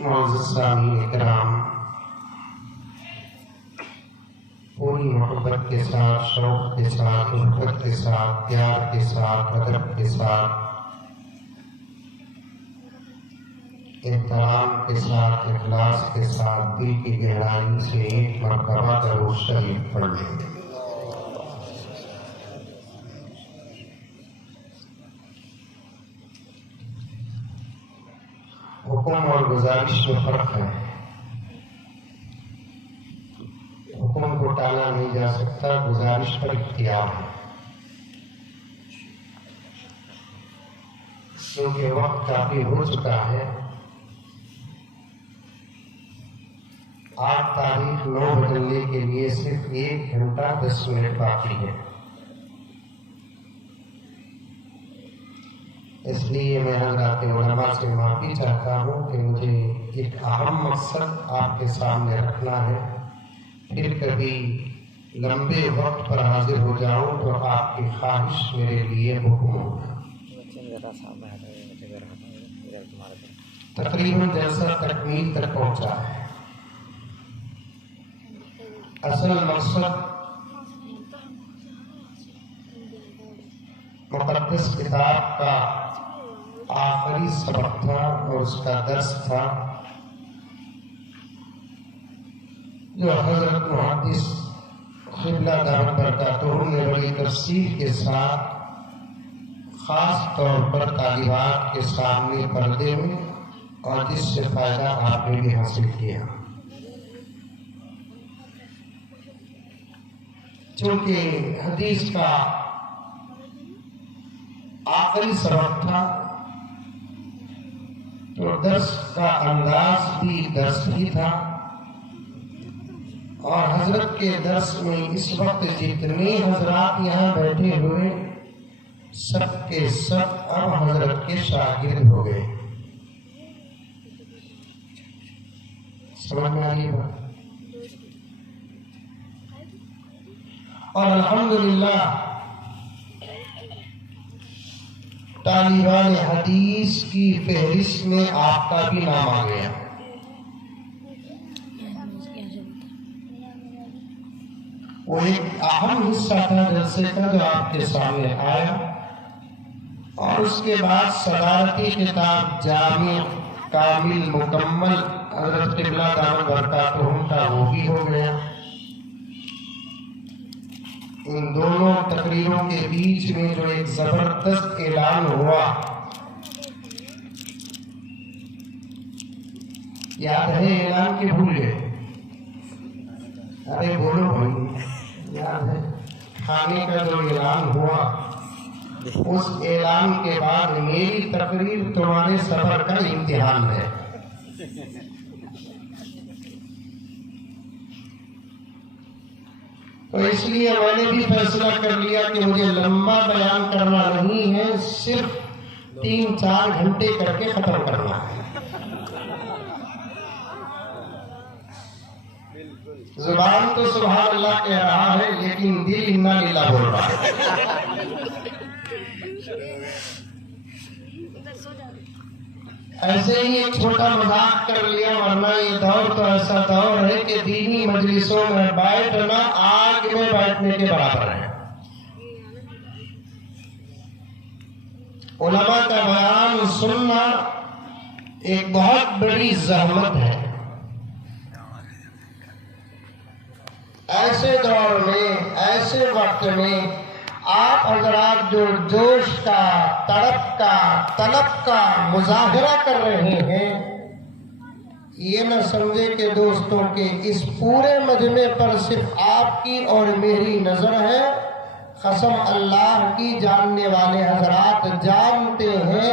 मुअज़्ज़िज़ सामीन इकराम, पूरी मोहब्बत के साथ, शौक़ के साथ, उल्फत के साथ, प्यार के साथ, अदब के साथ, एहतराम के साथ, इखलास के साथ, दिल की गहराई से एक मरतबा दरूद शरीफ पढ़ लें। हुक्म और गुजारिश में फर्क है। हुक्म को टाला नहीं जा सकता, गुजारिश पर इख्तियार है, क्योंकि वक्त काफी हो चुका है। 8 तारीख 9 बदलने के लिए सिर्फ 1 घंटा 10 मिनट बाकी है। इसलिए मैं हज़रात उलमा से माफ़ी चाहता हूँ कि मुझे एक अहम मकसद आपके सामने रखना है। फिर कभी लंबे वक्त पर हाजिर हो जाऊँ तो आपकी ख्वाहिश मेरे लिए हुक्म होगा। तकरीबन जैसा तकमील तक पहुँचा है। असल मकसद मुक़द्दस किताब का आखिरी सबक था और उसका दर्स था जो हज़रत मुहद्दिस क़िबला दामत बरकातुहू ने बड़ी तफसील के साथ खास तौर पर तालिबात के सामने पर्दे में और जिससे फायदा आपने भी हासिल किया। चूंकि हदीस का आखिरी सबक था तो दर्स का अंदाज भी दर्स ही था। और हजरत के दर्स में इस वक्त जितने हजरात यहाँ बैठे हुए सब के सब अब हजरत के शागिर्द हो गए। समझ में आ रही बात? और अल्हम्दुलिल्लाह तालिबान हदीस की फहरिस्त में आपका भी नाम आ गया। वो एक अहम हिस्सा था जलसे का जो आपके सामने आया, और उसके बाद सदारती किताब जामी कामिल मुकम्मल हज़रत क़िबला दामन बरकातुहू का वो भी हो गया। इन दोनों तकरीरों के बीच में जो एक जबरदस्त ऐलान हुआ, याद है ऐलान के भूल गए? अरे बोलो भाई, याद है? खाने का जो ऐलान हुआ, उस ऐलान के बाद मेरी तकरीर तुम्हारे सफर का इम्तिहान है। तो इसलिए मैंने भी फैसला कर लिया कि मुझे लंबा बयान करना नहीं है, सिर्फ 3-4 घंटे करके खत्म करना है। जुबान तो सुभान अल्लाह कह रहा है, लेकिन दिल इन्ना लिल्लाह बोल रहा है। ऐसे ही एक छोटा मजाक कर लिया, वरना ये दौर तो ऐसा दौर है कि दीनी मजलिसों में बैठना आग में बैठने के बराबर है। उलमा का बयान सुनना एक बहुत बड़ी जहमत है। ऐसे दौर में, ऐसे वक्त में आप हजरात जो जोश का, तड़प का, तलब का मुजाहरा कर रहे हैं, ये न समझे कि दोस्तों के इस पूरे मजमे पर सिर्फ आपकी और मेरी नजर है। कसम अल्लाह की, जानने वाले हजरात जानते हैं,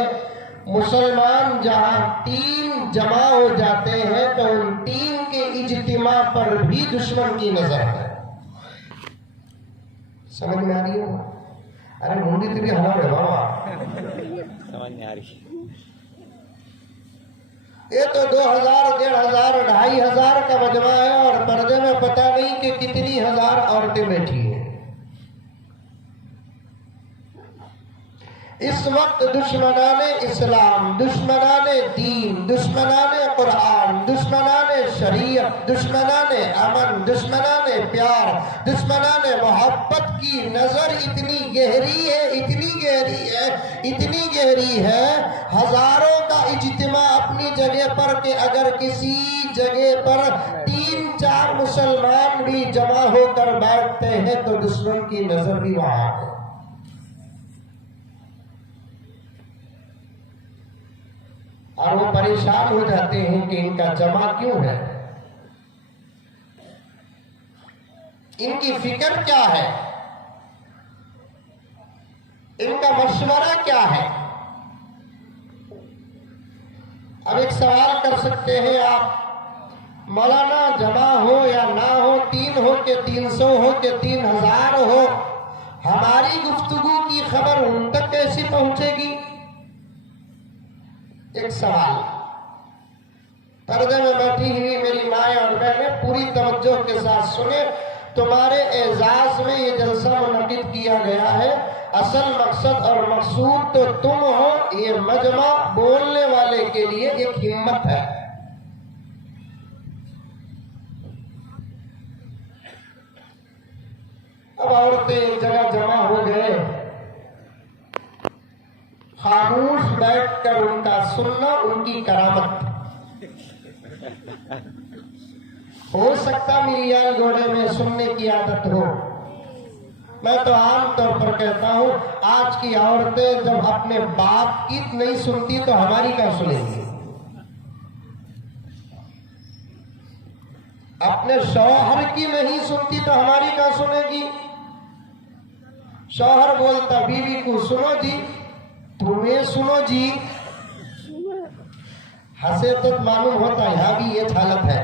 मुसलमान जहां टीम जमा हो जाते हैं तो उन टीम के इज्तिमा पर भी दुश्मन की नजर है। समझ में आ रही है? अरे मुंडी तो भी हमारे बाबा समझ में आ रही। ये तो 2000, 1500, 2500 का मजमा है, और पर्दे में पता नहीं कि कितनी हजार औरतें बैठी हैं। इस वक्त दुश्मनाने इस्लाम, दुश्मनाने दीन, दुश्मनाने कुरान, दुश्मनाने शरीयत, दुश्मनाने अमन, दुश्मनाने प्यार, दुश्मनाने मोहब्बत की नजर इतनी गहरी है, इतनी गहरी है, इतनी गहरी है, हजारों का इज्तिमा अपनी जगह पर कि अगर किसी जगह पर 3-4 मुसलमान भी जमा होकर बैठते हैं तो दुश्मन की नजर भी वहां है। और वो परेशान हो जाते हैं कि इनका जमा क्यों है, इनकी फिक्र क्या है, इनका मशवरा क्या है। अब एक सवाल कर सकते हैं आप, मौलाना जमा हो या ना हो, 3 हो के 300 हो के 3000 हो, हमारी गुफ्तगू की खबर उन तक कैसे पहुंचेगी? एक सवाल। पर्दे में बैठी हुई मेरी माए और बहनें पूरी तवज्जो के साथ सुने, तुम्हारे एजाज में ये जलसा मुनक़िद किया गया है। असल मकसद और मकसूद तो तुम हो, ये मजमा बोलने वाले के लिए एक हिम्मत है। अब औरतें एक जगह जमा हो गए, खामोश बैठकर उनका सुनना उनकी करामत। हो सकता मिरियाल घोड़े में सुनने की आदत हो। मैं तो आम तौर पर कहता हूं, आज की औरतें जब अपने बाप की नहीं सुनती तो हमारी क्या सुनेंगी? अपने शौहर की नहीं सुनती तो हमारी क्या सुनेगी? शौहर बोलता बीवी को, सुनो जी, तुम्हें सुनो जी। हंसे तो मालूम होता है यहाँ भी ये हालत है।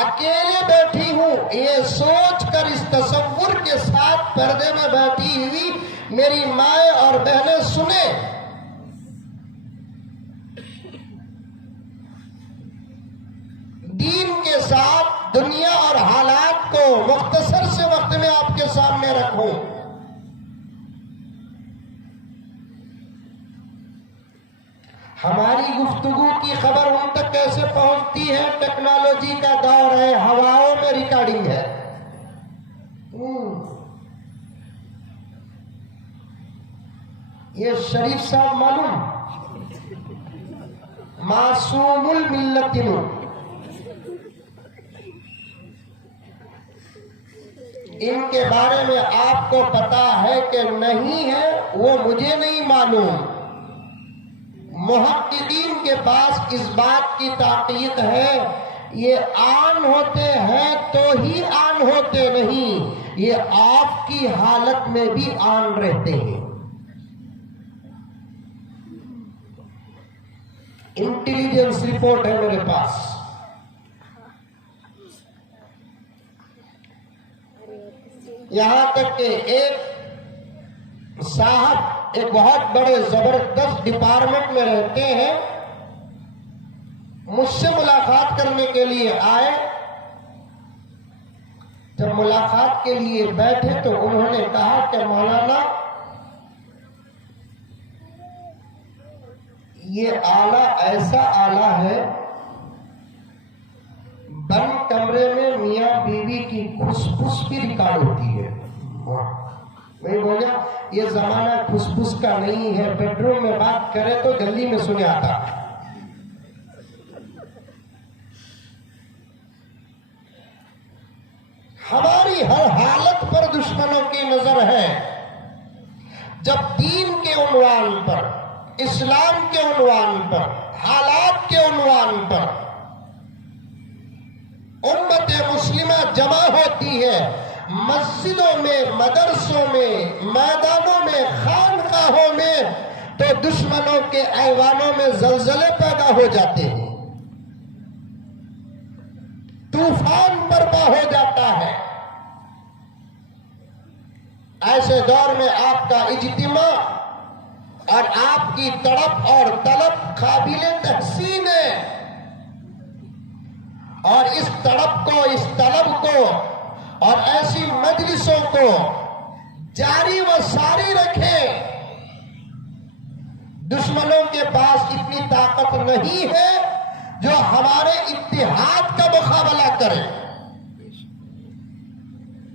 अकेले बैठी हूं ये सोच कर, इस तसव्वुर के साथ पर्दे में बैठी हुई मेरी माए और बहनें सुने, साथ दुनिया और हालात को मुख्तसर से वक्त में आपके सामने रखूं। हमारी गुफ्तगू की खबर उन तक कैसे पहुंचती है? टेक्नोलॉजी का दौर है, हवाओं में रिकॉर्डिंग है। ये शरीफ साहब मालूम, मासूमुल मिल्लतिन, इनके बारे में आपको पता है कि नहीं है वो मुझे नहीं मालूम। मुहक्किकीन के पास इस बात की ताक़ीद है, ये ऑन होते हैं तो ही ऑन होते नहीं, ये ऑफ की हालत में भी ऑन रहते हैं। इंटेलिजेंस रिपोर्ट है मेरे पास। यहां तक कि एक साहब एक बहुत बड़े जबरदस्त डिपार्टमेंट में रहते हैं, मुझसे मुलाकात करने के लिए आए। जब मुलाकात के लिए बैठे तो उन्होंने कहा कि मौलाना, ये आला ऐसा आला है, बंद कमरे में मियां बीवी की खुसफुस भी रिकॉर्ड होती है। मैं बोला ये जमाना खुसफुस का नहीं है, बेडरूम में बात करे तो गली में सुने आता। हमारी हर हालत पर दुश्मनों की नजर है। जब दीन के उन्वान पर, इस्लाम के उन्वान पर, हालात के उन्वान पर उम्मत मुस्लिमा जमा होती है, मस्जिदों में, मदरसों में, मैदानों में, खानकाहों में, तो दुश्मनों के ऐवानों में जलजले पैदा हो जाते हैं, तूफान बर्पा हो जाता है। ऐसे दौर में आपका इज्तिमा और आपकी तड़प और तलब काबिले तहसीन है, और इस तड़प को, इस तलब को और ऐसी मजलिसों को जारी व सारी रखें। दुश्मनों के पास इतनी ताकत नहीं है जो हमारे इत्तेहाद का मुकाबला करे।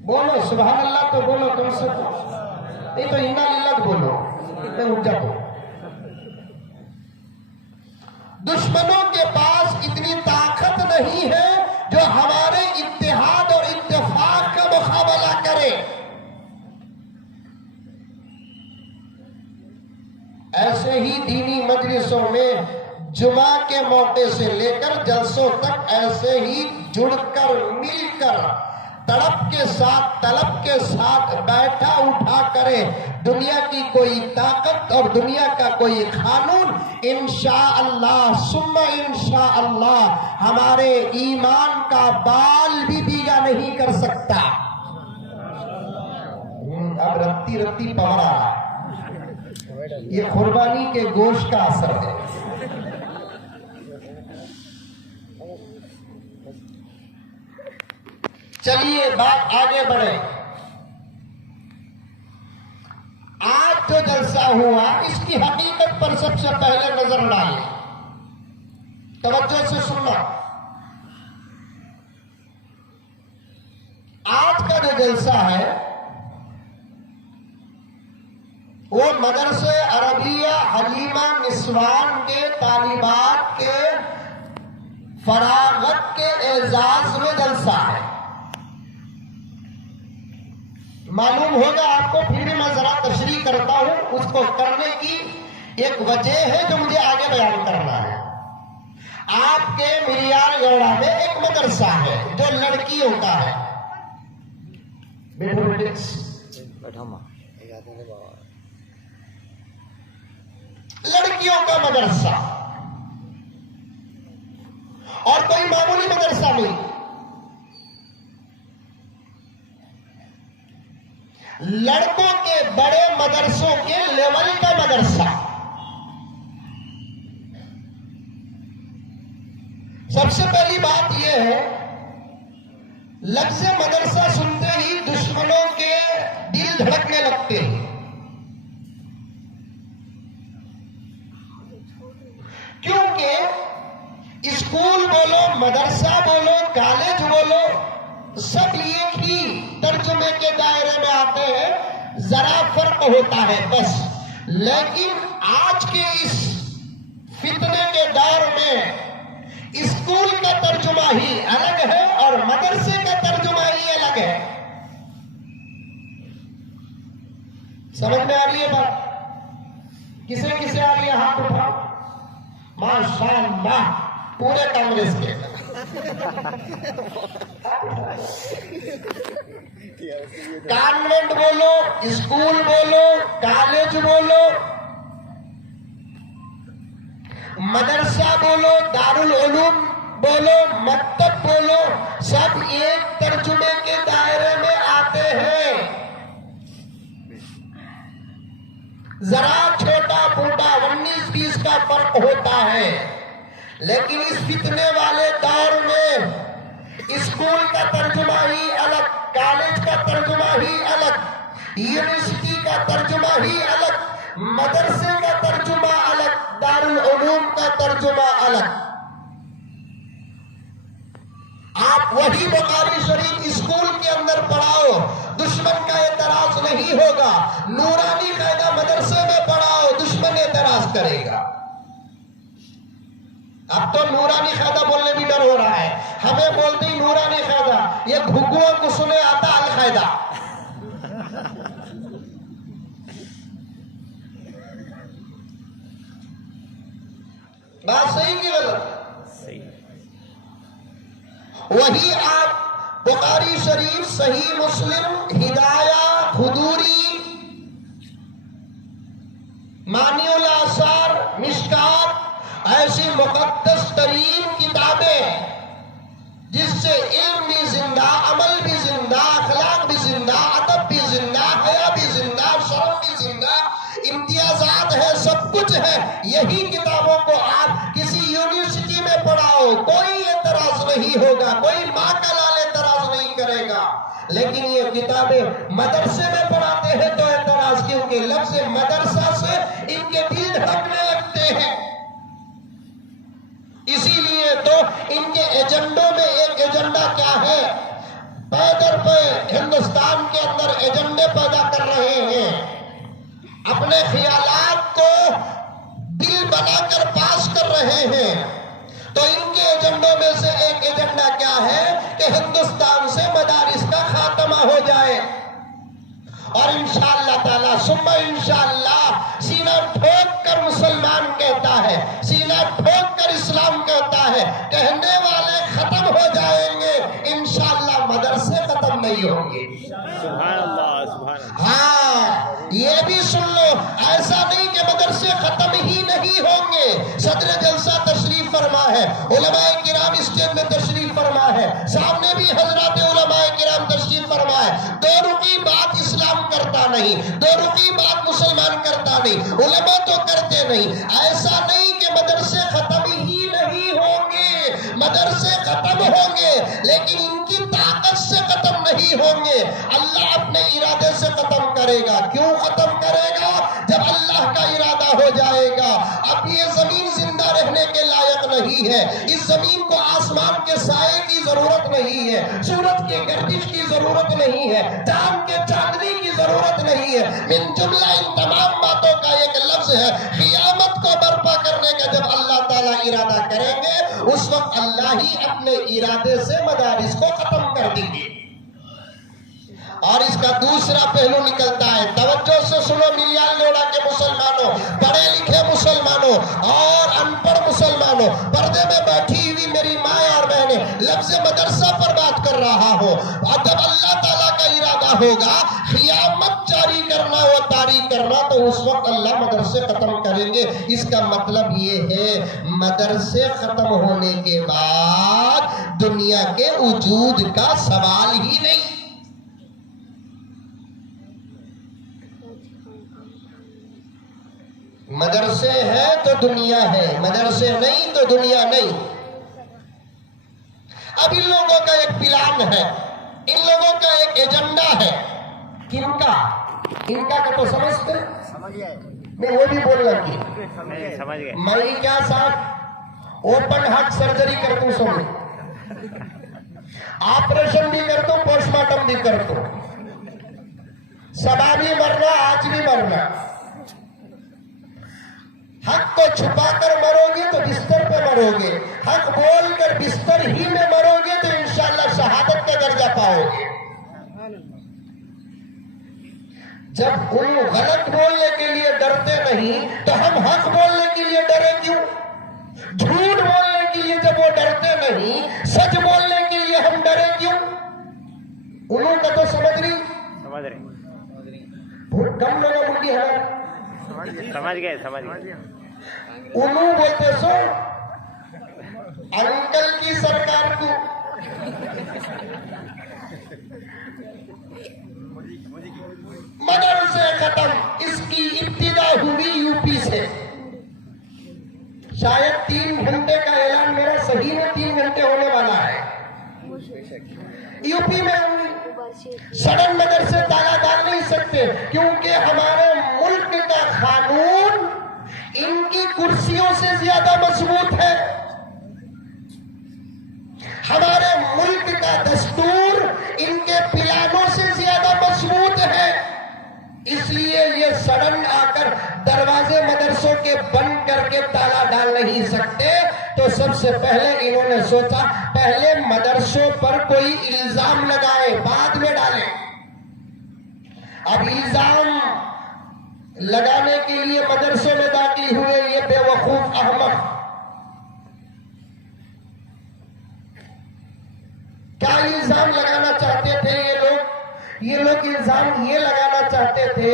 बोलो सुभान अल्लाह तो बोलो, कम से कम नहीं तो इन्ना लिल्लाह बोलो, इतने ऊंचा को। दुश्मनों के पास इतनी ताकत नहीं है जो हमारे इत्तेहाद और इत्तेफाक का मुकाबला करे। ऐसे ही दीनी मजलिसों में जुमा के मौके से लेकर जलसों तक ऐसे ही जुड़कर, मिलकर, तड़प के साथ, तलब के साथ बैठा उठा करे। दुनिया की कोई ताकत और दुनिया का कोई कानून इंशाअल्लाह सुम्मा इंशाअल्लाह हमारे ईमान का बाल भी बीगा नहीं कर सकता। अब रत्ती रत्ती पवरा रहा है, ये कुर्बानी के गोश्त का असर है। चलिए बात आगे बढ़े। आज जो जलसा हुआ इसकी हकीकत पर सबसे पहले नजर डालें, तवज्जो से सुनना। आज का जो जलसा है वो मदरसे अरबिया हलीमा निस्वान के तालिबात के फरागत के एजाज में जलसा है। मालूम होगा आपको, फिर भी मैं जरा तशरीह करता हूं। उसको करने की एक वजह है जो मुझे आगे बयान करना है। आपके मिरियारगढ़ा में एक मदरसा है जो लड़कियों का है। बैठो बेटे, लड़कियों का मदरसा, और कोई मामूली मदरसा नहीं। लड़कों के बड़े मदरसों के लेवल का मदरसा। सबसे पहली बात यह है लफ्ज़ मदरसा सुनते ही दुश्मनों के दिल धड़कने लगते हैं, क्योंकि स्कूल बोलो, मदरसा बोलो, कॉलेज बोलो, सब एक ही तर्जुमे के दायरे में आते हैं, जरा फर्क होता है बस। लेकिन आज के इस फितने के दौर में स्कूल का तर्जुमा ही अलग है और मदरसे का तर्जुमा ही अलग है। समझ में आ रही है बात? किसे किसे आ रही है? हाथ उठाओ। माशाअल्लाह, पूरे कांग्रेस के। कॉन्वेंट बोलो, स्कूल बोलो, कॉलेज बोलो, मदरसा बोलो, दारुल उलूम बोलो, मक्तब बोलो, सब एक तर्जुमे के दायरे में आते हैं। जरा छोटा मोटा 19-20 का फर्क होता है, लेकिन इस फितने वाले दौर में स्कूल का तर्जुमा ही अलग, कॉलेज का तर्जुमा ही अलग, यूनिवर्सिटी का तर्जुमा ही अलग, मदरसे का तर्जुमा अलग, दारुल उलूम का तर्जुमा अलग। आप वही बुखारी शरीफ स्कूल के अंदर पढ़ाओ, दुश्मन का एतराज नहीं होगा। नूरानी कायदा मदरसे में पढ़ाओ, दुश्मन एतराज करेगा। अब तो नूरानी कायदा बोलने भी डर हो रहा है। हमें बोलते ही नूरानी कायदा, ये घुग्गुओं को सुने आता अल कायदा। बात सही की गलत? सही। वही आप बुखारी शरीफ, सही मुस्लिम, हिदाया, खुदूरी, मानिउल आसार, मिशकात, ऐसी मुकद्दस तरीन किताबें जिससे इल्म भी जिंदा, अमल भी जिंदा, अखलाक भी जिंदा, अदब भी जिंदा, हया भी जिंदा, शर्म भी जिंदा, इम्तियाजात है, सब कुछ है। यही किताबों को आप किसी यूनिवर्सिटी में पढ़ाओ, कोई एतराज नहीं होगा, कोई माँ का लाल एतराज नहीं करेगा। लेकिन ये किताबें मदरसे में पढ़ाते हैं तो एतराज, क्योंकि लफ्ज़ मदरसा से इनके दिल धड़कने लगते हैं। इसीलिए तो इनके एजेंडों में एक एजेंडा क्या है, पैदर पे हिंदुस्तान के अंदर एजेंडे पैदा कर रहे हैं, अपने ख्यालात को बिल बनाकर पास कर रहे हैं। तो इनके एजेंडों में से एक एजेंडा क्या है कि हिंदुस्तान से मदारिस का खात्मा हो जाए। और इंशाअल्लाह ताला सुम्मा इंशाअल्लाह सीना ठोक कर मुसलमान कहता है, सीना ठोक कर इस्लाम कहता है, कहने वाले खत्म हो जाएंगे, इंशाअल्लाह मदरसे खत्म नहीं होंगे। सुभान अल्लाह, सुभान अल्लाह। हाँ, ये भी सुन लो, ऐसा नहीं कि मदरसे खत्म ही नहीं होंगे। सदर जलसा तशरीफ फरमा है, उलमाए किराम स्टेज में तशरीफ फरमा है, सामने भी हजरत उलमाए किराम तशरीफ फरमा है। दो रुकी बात इस्लाम करता नहीं, दो रुकी बात मुसलमान करता नहीं, उलमा तो करते नहीं। ऐसा नहीं कि मदरसे खत्म ही नहीं होंगे, मदरसे खत्म होंगे, लेकिन इनकी ताकत से खत्म नहीं होंगे। अल्लाह अपने इरादे से खत्म करेगा। क्यों खत्म करेगा? जब अल्लाह का इरादा हो जाएगा। अब ये जमीन जिंदा रहने के लायक नहीं है, इस जमीन को आसमान के साए की जरूरत नहीं है, सूरज के गर्दिश की जरूरत नहीं है, चांद के चांदनी की जरूरत नहीं है। मिन जुमला इन तमाम बातों का एक लफ्ज है, क़ियामत को बर्पा करने का जब अल्लाह ताला इरादा करेंगे, उस वक्त अल्लाह ही अपने इरादे से मदारिस को खत्म कर देंगे। और इसका दूसरा पहलू निकलता है, तवज्जो से सुनो मिलियन लोड़ा के मुसलमानों, पढ़े लिखे मुसलमानों और अनपढ़ मुसलमानों, पर्दे में बैठी हुई मेरी माँ और बहने, लफ्ज़ मदरसा पर बात कर रहा हो। और जब अल्लाह ताला का इरादा होगा क़ियामत जारी करना व तारी करना, तो उस वक्त अल्लाह मदरसे खत्म करेंगे। इसका मतलब ये है, मदरसे खत्म होने के बाद दुनिया के वजूद का सवाल ही नहीं। मदरसे है तो दुनिया है, मदरसे नहीं तो दुनिया नहीं। अब इन लोगों का एक प्लान है, इन लोगों का एक एजेंडा है। किनका? इनका का तो समझते, मैं वो भी बोल रहा कि समझ गए। मैं क्या साहब ओपन हार्ट सर्जरी कर दूं, समझ, ऑपरेशन भी कर दो, पोस्टमार्टम भी कर दो, सदा भी मरना, आज भी मरना। हक को छुपाकर मरोगे तो बिस्तर पे मरोगे, हक बोलकर बिस्तर ही में मरोगे तो इंशाअल्लाह शहादत का दर्जा पाओगे। जब उन गलत बोलने के लिए डरते नहीं तो हम हक बोलने के लिए डरे क्यों? झूठ बोलने के लिए जब वो डरते नहीं, सच बोलने के लिए हम डरे क्यों? उन्हों का तो समझ रही, बहुत कम लोग मुंडी हमारे समझ गए। उन्हों बोलते सो अंकल की सरकार को, मदरसे खत्म, इसकी इब्तिदा हुई यूपी से। शायद 3 घंटे का ऐलान मेरा सही में 3 घंटे होने वाला है। यूपी में सड़क मदरसे ताला डाल नहीं सकते क्योंकि हमारे मुल्क का कानून इनकी कुर्सियों से ज्यादा मजबूत है। हमारे मुल्क का दस्तूर इनके पिलानों से ज्यादा मजबूत है। इसलिए ये सडन आकर दरवाजे मदरसों के बंद करके ताला डाल नहीं सकते। तो सबसे पहले इन्होंने सोचा पहले मदरसों पर कोई इल्जाम लगाए, बाद में डालें। अब इल्जाम लगाने के लिए मदरसे में दाखिल हुए ये बेवकूफ अहमक। क्या इल्जाम लगाना चाहते थे ये लोग? ये लोग इल्जाम ये लगाना चाहते थे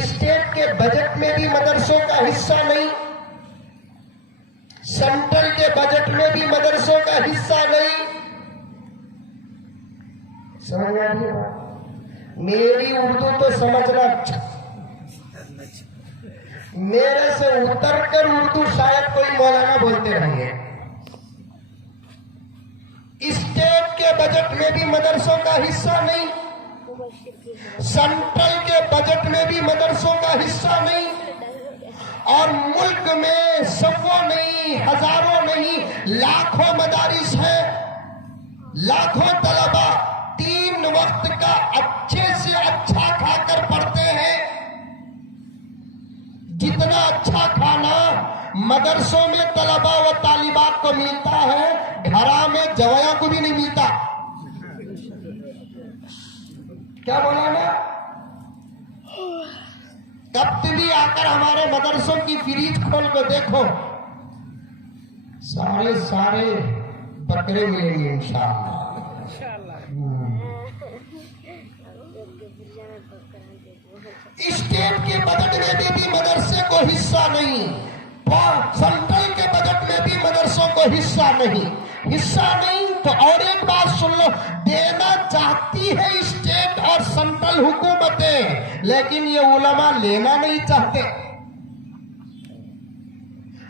स्टेट के बजट में भी मदरसों का हिस्सा नहीं, सेंट्रल के बजट में भी मदरसों का हिस्सा नहीं। समझ में आ रही है? मेरी उर्दू तो समझना, मेरे से उतर कर उर्दू शायद कोई मौलाना बोलते रहेंगे। स्टेट के बजट में भी मदरसों का हिस्सा नहीं, सेंट्रल के बजट में भी मदरसों का हिस्सा नहीं, और मुल्क में सौों नहीं, हजारों नहीं, लाखों मदारिस है, लाखों तलबा 3 वक्त का अच्छे से अच्छा खाकर पढ़ते हैं। जितना अच्छा खाना मदरसों में तलबा व तालिबात को मिलता है, घरा में जवाया को भी नहीं मिलता। क्या बोला ना? कब भी आकर हमारे मदरसों की फ्रीज खोल कर देखो, सारे बकरे मिलेंगे इंशाअल्लाह। स्टेट के बजट में भी मदरसे को हिस्सा नहीं, सेंट्रल के बजट में भी मदरसों को हिस्सा नहीं। तो और एक बात सुन लो, देना चाहती है स्टेट और सेंट्रल हुकूमतें, लेकिन ये उलमा लेना नहीं चाहते।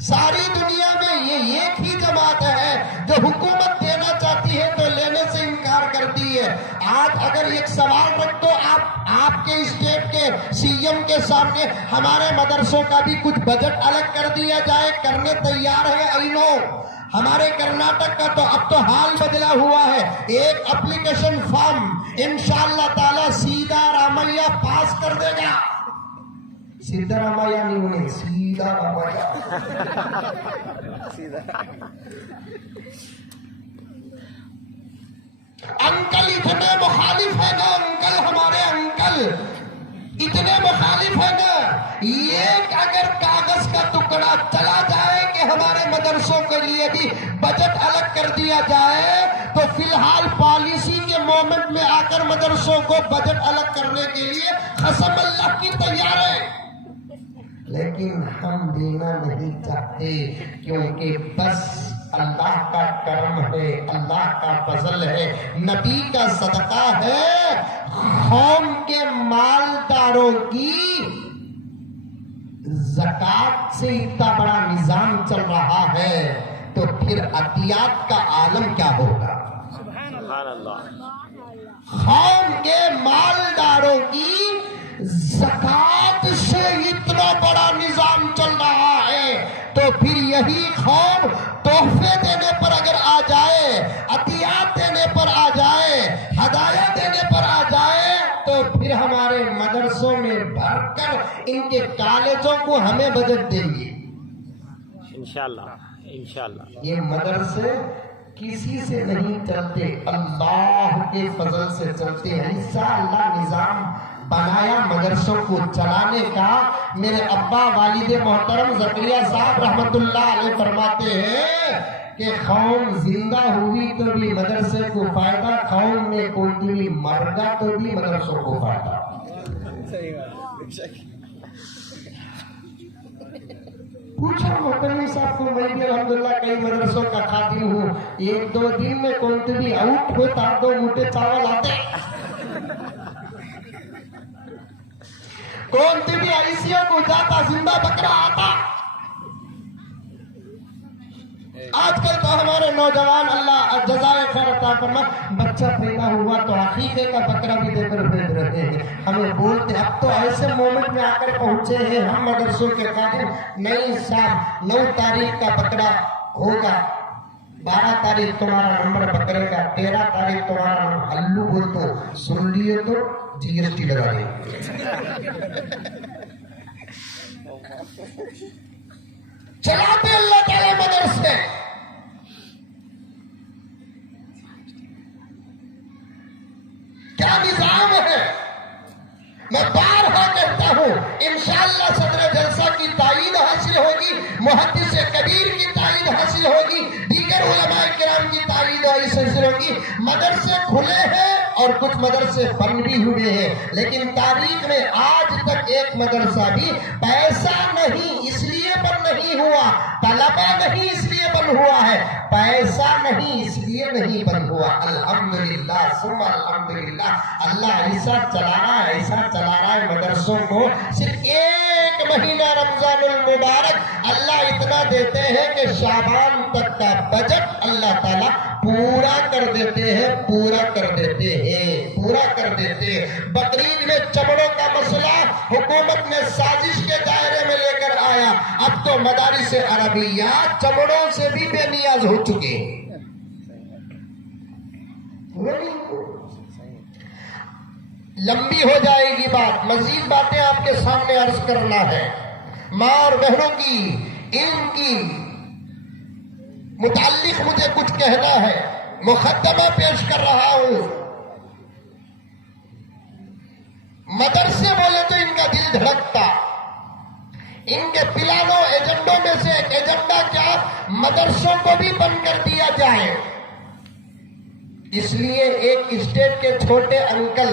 सारी दुनिया में ये एक ही जमात है जो हुकूमत देना चाहती है तो लेने से इनकार करती है। आज अगर एक सवाल रख दो आपके स्टेट के सीएम के सामने, हमारे मदरसों का भी कुछ बजट अलग कर दिया जाए, करने तैयार है। आई नो हमारे कर्नाटक का तो अब तो हाल बदला हुआ है। एक एप्लीकेशन फॉर्म इंशाअल्लाह ताला सीधा रामैया पास कर देगा। सीधा रामैया नहीं बोले, सीधा रामैया। अंकल इतने मुखालिफ है ना, अंकल हमारे अंकल इतने मुखालिफ है ना, एक अगर कागज का टुकड़ा चला जाए कि हमारे मदरसों के लिए भी बजट अलग कर दिया जाए, तो फिलहाल पॉलिसी के मोमेंट में आकर मदरसों को बजट अलग करने के लिए कसम अल्लाह की तैयार है। लेकिन हम देना नहीं चाहते क्योंकि बस अल्लाह का करम है, अल्लाह का फजल है, नबी का सदका है। कौम के मालदारों की ज़कात से इतना बड़ा निजाम चल रहा है तो फिर अतियात का आलम क्या होगा? कौम के मालदारों की ज़कात से इतना बड़ा निजाम चल रहा है, तो फिर यही कौम तोहफे देने पर अगर आ जाए, अतियात देने पर आ जाए, हदाया देने पर आ जाए, तो फिर हमारे मदरसों में भरकर इनके कॉलेजों को हमें बजट देंगे इंशाअल्लाह। इंशाअल्लाह ये मदरसे किसी से नहीं चलते, अल्लाह के फजल से चलते हैं। इंशाअल्लाह निजाम बनाया मदरसों को चलाने का। मेरे अब्बा वालिद मोहतरम ज़करिया साहब रहमतुल्लाह अलैह फरमाते हैं कि कौम जिंदा हुई तो भी मदरसे को फायदा, कौम में कोई भी मरगा तो भी मदरसों को फायदा। पूछा मोहतरम साहब को, मैं भी अल्हम्दुलिल्लाह कई मदरसों का खादिम हूँ, एक दो दिन में कौन भी आउट होता, 2 मुठ्ठे चावल आते, कौन भी आईसीयू को जाता, जिंदा बकरा आता। आजकल तो हमारे नौजवान अल्लाह जज़ाए खैर अता फरमाए, बच्चा पैदा हुआ तो अकीके का बकरा भी देकर भेज रहे हैं। हमें बोलते अब तो ऐसे मोमेंट में आकर पहुंचे हैं हम मदरसों के खातिर, नहीं साहब 9 तारीख का बकरा होगा, 12 तारीख तुम्हारा नंबर बकरे का, 13 तारीख तुम्हारा नंबर। अल्लू बोल तो सुन लिए तो जीएसटी लगा दे। चलाते अल्लाह ताला मदरसे। क्या निजाम है। मैं बारहा कहता हूँ, इंशाअल्लाह सदर जलसा की तायीद हासिल होगी, मुहद्दिस कबीर की तायीद हासिल होगी, दीगर उलमाए किराम की तायीद हासिल होगी। मदरसे खुले हैं और कुछ मदरसे बंद भी हुए हैं, लेकिन तारीख में आज तक एक मदरसा भी पैसा नहीं इसलिए बंद नहीं हुआ, तलबा नहीं इसलिए बंद हुआ है, पैसा नहीं इसलिए नहीं बंद हुआ। अल्हम्दुलिल्लाह सुम्मा अल्हम्दुलिल्लाह। अल्लाह ऐसा चला रहा है मदरसों को। सिर्फ 1 महीना रमजानुल मुबारक अल्लाह इतना देते हैं कि शाबान तक का बजट अल्लाह ताला पूरा कर देते हैं। बकरीद में चमड़ों का मसला हुकूमत ने साजिश के दायरे में लेकर आया। अब तो मदारिस अरबिया चमड़ों से भी बेनियाज हो चुके। लंबी हो जाएगी बात, मजीद बातें आपके सामने अर्ज करना है। माँ और बहनों की इनकी मुताल्लिक मुझे कुछ कहना है, मुकद्दमा पेश कर रहा हूं। मदरसे बोले तो इनका दिल धड़कता। इनके प्लानों एजेंडों में से एक एजेंडा क्या, मदरसों को भी बंद कर दिया जाए। इसलिए एक स्टेट के छोटे अंकल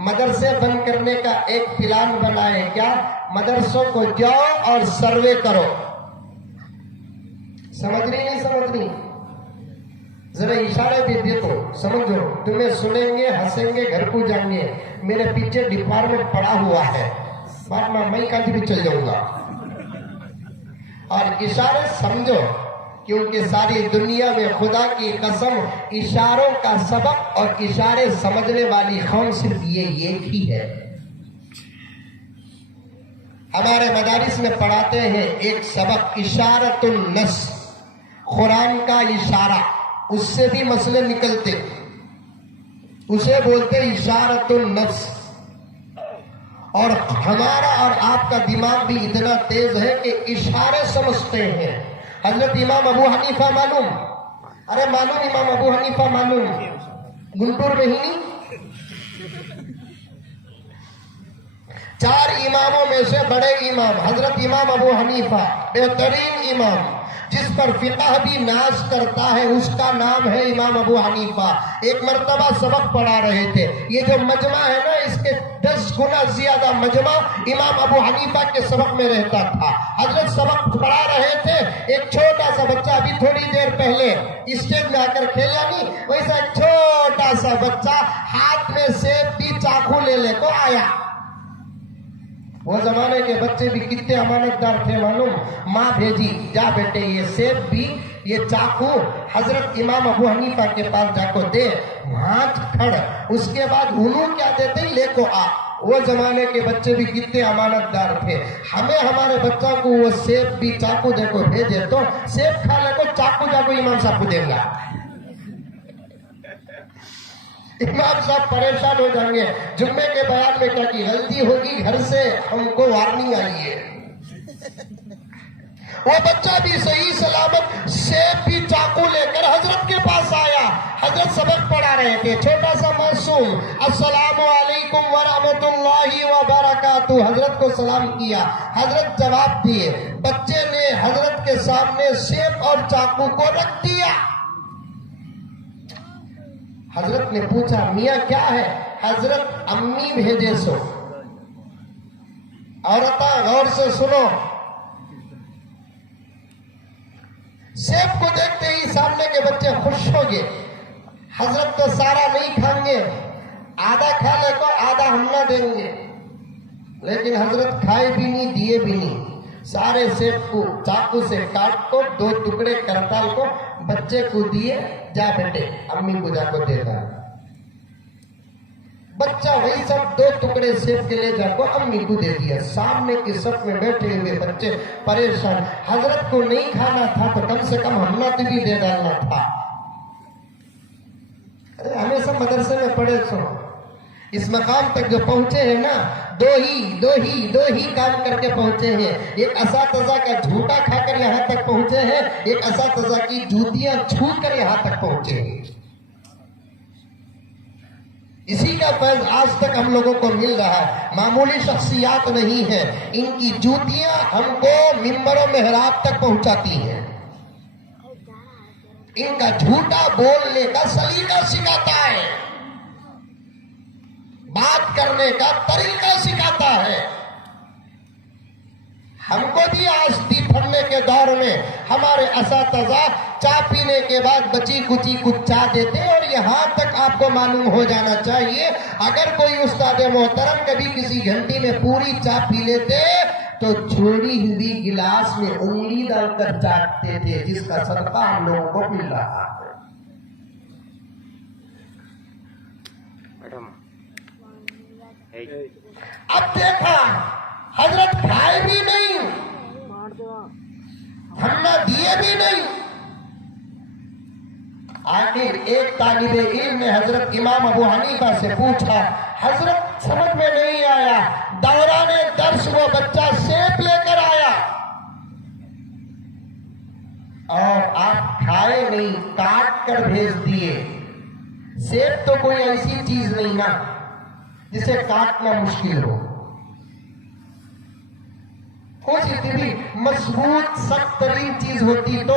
मदरसे बंद करने का एक प्लान बनाए। क्या, मदरसों को जाओ और सर्वे करो। समझ रही नहीं समझ रही, जरा इशारे भी देखो, समझो। तुम्हें सुनेंगे, हंसेंगे, घर को जाएंगे। मेरे पीछे डिपार्टमेंट पड़ा हुआ है, बाद में मैं कल भी चल जाऊंगा। और इशारे समझो, क्योंकि सारी दुनिया में खुदा की कसम इशारों का सबक और इशारे समझने वाली कौम सिर्फ ये एक ही है। हमारे मदारिस में पढ़ाते हैं एक सबक इशारतुन नस, कुरान का इशारा, उससे भी मसले निकलते, उसे बोलते इशारतुन नफ्स। और हमारा और आपका दिमाग भी इतना तेज है कि इशारे समझते हैं। हजरत इमाम अबू हनीफा मालूम, अरे मालूम इमाम अबू हनीफा मालूम, गुंटूर में ही नहीं, 4 इमामों में से बड़े इमाम हजरत इमाम अबू हनीफा, बेहतरीन इमाम, जिस पर फिक़ह भी नाज करता है, उसका नाम है इमाम अबू हनीफा। एक मर्तबा सबक पढ़ा रहे थे। ये जो मजमा है ना, इसके 10 गुना ज्यादा मजमा इमाम अबू हनीफा के सबक में रहता था। हजरत सबक पढ़ा रहे थे, एक छोटा सा बच्चा अभी थोड़ी देर पहले स्टेज में आकर खेला नहीं, वैसा छोटा सा बच्चा हाथ में सेब की चाकू ले को आया। वो जमाने के बच्चे भी कितने अमानतदार थे मालूम। माँ भेजी, जा बेटे ये सेब भी ये चाकू हजरत इमाम अबू हनीफा के पास जाको दे, वहां खड़, उसके बाद उन्होंने क्या देते ही लेको आ। वो जमाने के बच्चे भी कितने अमानतदार थे, हमें हमारे बच्चों को वो सेब भी चाकू देखो भेजे तो सेब खा ले को चाकू जाको इमाम साहब को देगा। इमाम साहब परेशान हो जाएंगे, जुम्मे के बयान में क्या की गलती होगी, घर से हमको वार्निंग आई है। वो बच्चा भी सही सलामत सेब भी चाकू लेकर हजरत के पास आया। हजरत सबक पढ़ा रहे थे, छोटा सा मासूम, अस्सलामु अलैकुम व रहमतुल्लाहि व बरकातुहू, हजरत को सलाम किया। हजरत जवाब दिए, बच्चे ने हजरत के सामने सेब और चाकू को रख दिया। हजरत ने पूछा, मियाँ क्या है? हजरत अम्मी भेजे सो। औरता गौर से सुनो, सेब को देखते ही सामने के बच्चे खुश हो गए। हजरत तो सारा नहीं खाएंगे, आधा खा ले को आधा हम ना देंगे, लेकिन हजरत खाए भी नहीं दिए भी नहीं, सारे सेब को चाकू से काट को 2 टुकड़े करताल को बच्चे को दिए, जा बेटे अम्मी को जाको देना। बच्चा वही सब 2 टुकड़े सेब के ले जाको अम्मी को दे दिया। सामने की सब में बैठे हुए बच्चे परेशान, हजरत को नहीं खाना था तो कम से कम हमने तो भी दे डालना था। हमेशा मदरसे में पढ़े सो, इस मकाम तक जो पहुंचे हैं ना, दो ही काम करके पहुंचे हैं। एक असातिज़ा का झूठा खाकर यहाँ तक पहुंचे हैं, एक असातिज़ा की जूतियां छू कर यहाँ तक पहुंचे हैं। इसी का फैज आज तक हम लोगों को मिल रहा है। मामूली शख्सियात नहीं है, इनकी जूतियां हमको मिंबरों मेहराब तक पहुंचाती हैं। इनका झूठा बोलने का सलीका सिखाता है, बात करने का तरीका सिखाता है। हमको भी आज ठंडे के दौर में हमारे असातिज़ा चाय पीने के बाद बची कुची कुछ चाय देते, और यहाँ तक आपको मालूम हो जाना चाहिए, अगर कोई उस्ताद मोहतरम कभी किसी घंटी में पूरी चाय पी लेते तो छोड़ी हुई गिलास में उंगली डालकर चाटते थे, जिसका सदका हम लोगों को मिल रहा है। अब देखा हजरत खाए भी नहीं, हमने दिए भी नहीं। आखिर एक तालिबे इल्म ने हजरत इमाम अबू हनीफा से पूछा, हजरत समझ में नहीं आया, दौराने दर्स वो बच्चा सेब लेकर आया और आप खाए नहीं, काट कर भेज दिए। सेब तो कोई ऐसी चीज नहीं ना जिसे काटना मुश्किल हो। कुछ इतनी मजबूत सख्त तरीन चीज होती तो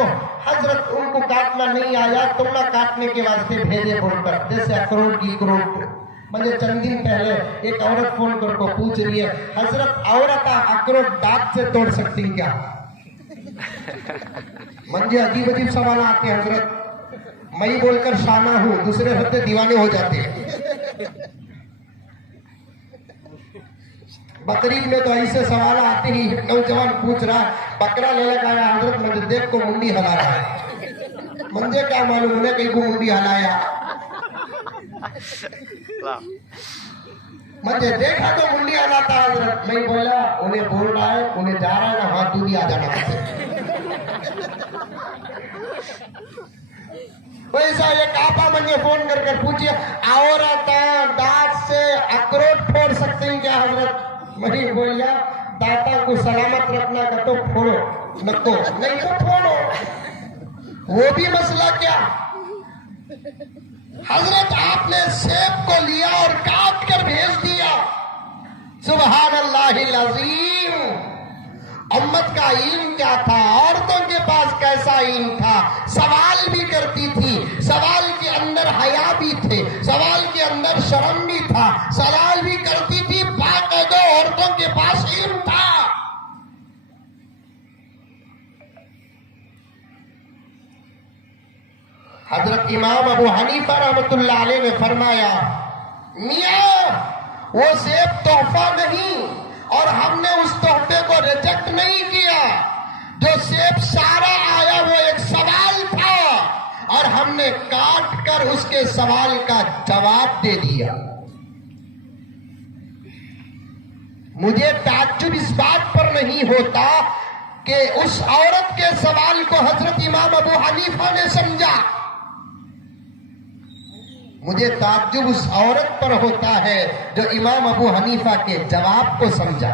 हजरत उनको काटना नहीं आया, तुमने काटने के वास्ते भेजे बोलकर, जैसे अखरोट की अखरोट। मुझे चंद दिन पहले एक औरत फोन करके पूछ रही है, हजरत औरत अखरोट दांत से तोड़ सकती क्या? मुझे अजीब अजीब सवाल आते हैं हजरत, मैं बोलकर शाना हूं, दूसरे हफ्ते दीवाने हो जाते हैं। बकरीद में तो ऐसे सवाल आते ही नौजवान पूछ रहा है, बकरा ले लगाया हजरत, मुझे देख को मुंडी हला रहा है। मुझे क्या मालूम उन्हें कहीं को मुंडी हलाया, मुझे देखा तो मुंडी हलाता हजरत। मैं बोला उन्हें बोल रहा है, उन्हें जा रहा है ना, हाथ दूरी आ जाना। वैसा ये कापा मुझे फोन करके पूछिए, औरत दांत से अखरोट फोड़ सकते हैं क्या हजरत? मैं बोलिया दाता को सलामत रखना का तो फोड़ो, नको नहीं तो फोड़ो, वो भी मसला क्या? हजरत आपने सेब को लिया और काट कर भेज दिया। सुभान अल्लाहिल अज़ीम। उम्मत का इल्म क्या था, औरतों के पास कैसा इल्म था, सवाल भी करती थी, सवाल के अंदर हया भी थे, सवाल के अंदर शर्म भी था, सवाल भी करती थी, बाकायदा औरतों के पास इल्म था। हजरत इमाम अबू हनीफा रहमतुल्लाह अलैह ने फरमाया, मियां वो सेब तोहफा नहीं, और हमने उस तोहफे को रिजेक्ट नहीं किया। जो सेब सारा आया वो एक सवाल ने काट कर उसके सवाल का जवाब दे दिया। मुझे ताज्जुब इस बात पर नहीं होता कि उस औरत के सवाल को हजरत इमाम अबू हनीफा ने समझा, मुझे ताज्जुब उस औरत पर होता है जो इमाम अबू हनीफा के जवाब को समझा।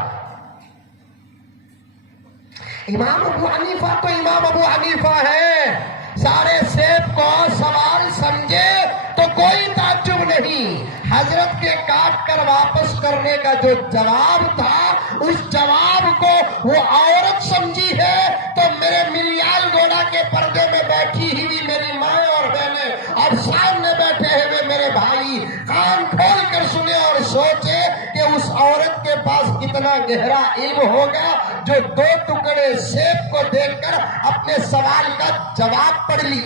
इमाम अबू हनीफा तो इमाम अबू हनीफा है, सारे सेब को सवाल समझे तो कोई ताज्जुब नहीं। हजरत के काट कर वापस करने का जो जवाब था, उस जवाब को वो औरत समझी है। तो मेरे मिलियाल गोड़ा के पर्दे में बैठी हुई मेरी माँ और बहनें और सामने बैठे हुए मेरे भाई कान खोल कर सुने और सोचे कि उस औरत के पास कितना गहरा इल्म होगा जो 2 टुकड़े सेब को देखकर अपने सवाल का जवाब पढ़ ली।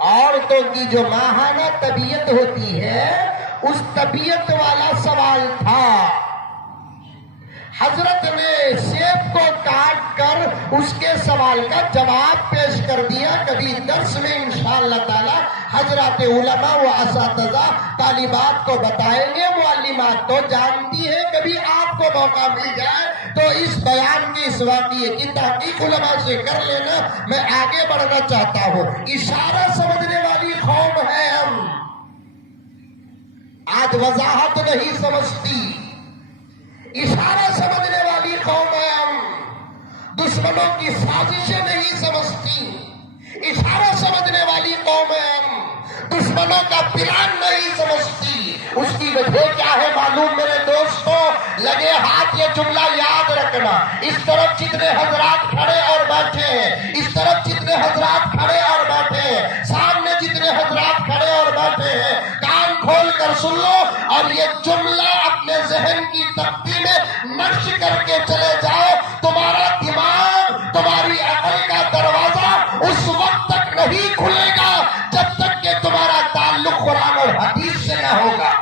औरतों की जो माहाना तबीयत होती है, उस तबीयत वाला सवाल था। हजरत ने सेब को काट कर उसके सवाल का जवाब पेश कर दिया। कभी दर्स में इंशाअल्लाह ताला हजरत उलमा व असातिज़ा तालिबात को बताएंगे। मुअल्लिमात तो जानती है, कभी आपको मौका मिल जाए तो इस बयान की, इस वाक़ये की तहकीक उलमा से कर लेना। मैं आगे बढ़ना चाहता हूँ। इशारा समझने वाली कौम है हम, आज वजाहत नहीं समझती। इशारा समझने वाली कौम है हम, दुश्मनों की साजिशें नहीं समझती। इशारा समझने वाली कौम है हम, दुश्मनों का प्लान नहीं समझती। उसकी वजह क्या है मालूम मेरे दोस्तों? लगे हाथ ये जुमला याद रखना। इस तरफ जितने हजरात खड़े और बैठे हैं, इस तरफ जितने हजरात खड़े और बैठे हैं, सामने जितने हजरात खड़े और बैठे हैं, कान खोल कर सुन लो और ये जुमला अपने जहन की तख्ती में नक्श करके चले जाओ। तुम्हारा दिमाग, तुम्हारी अकल का दरवाजा उस वक्त तक नहीं खुलेगा जब तक कि तुम्हारा ताल्लुक कुरान और हदीस से न होगा।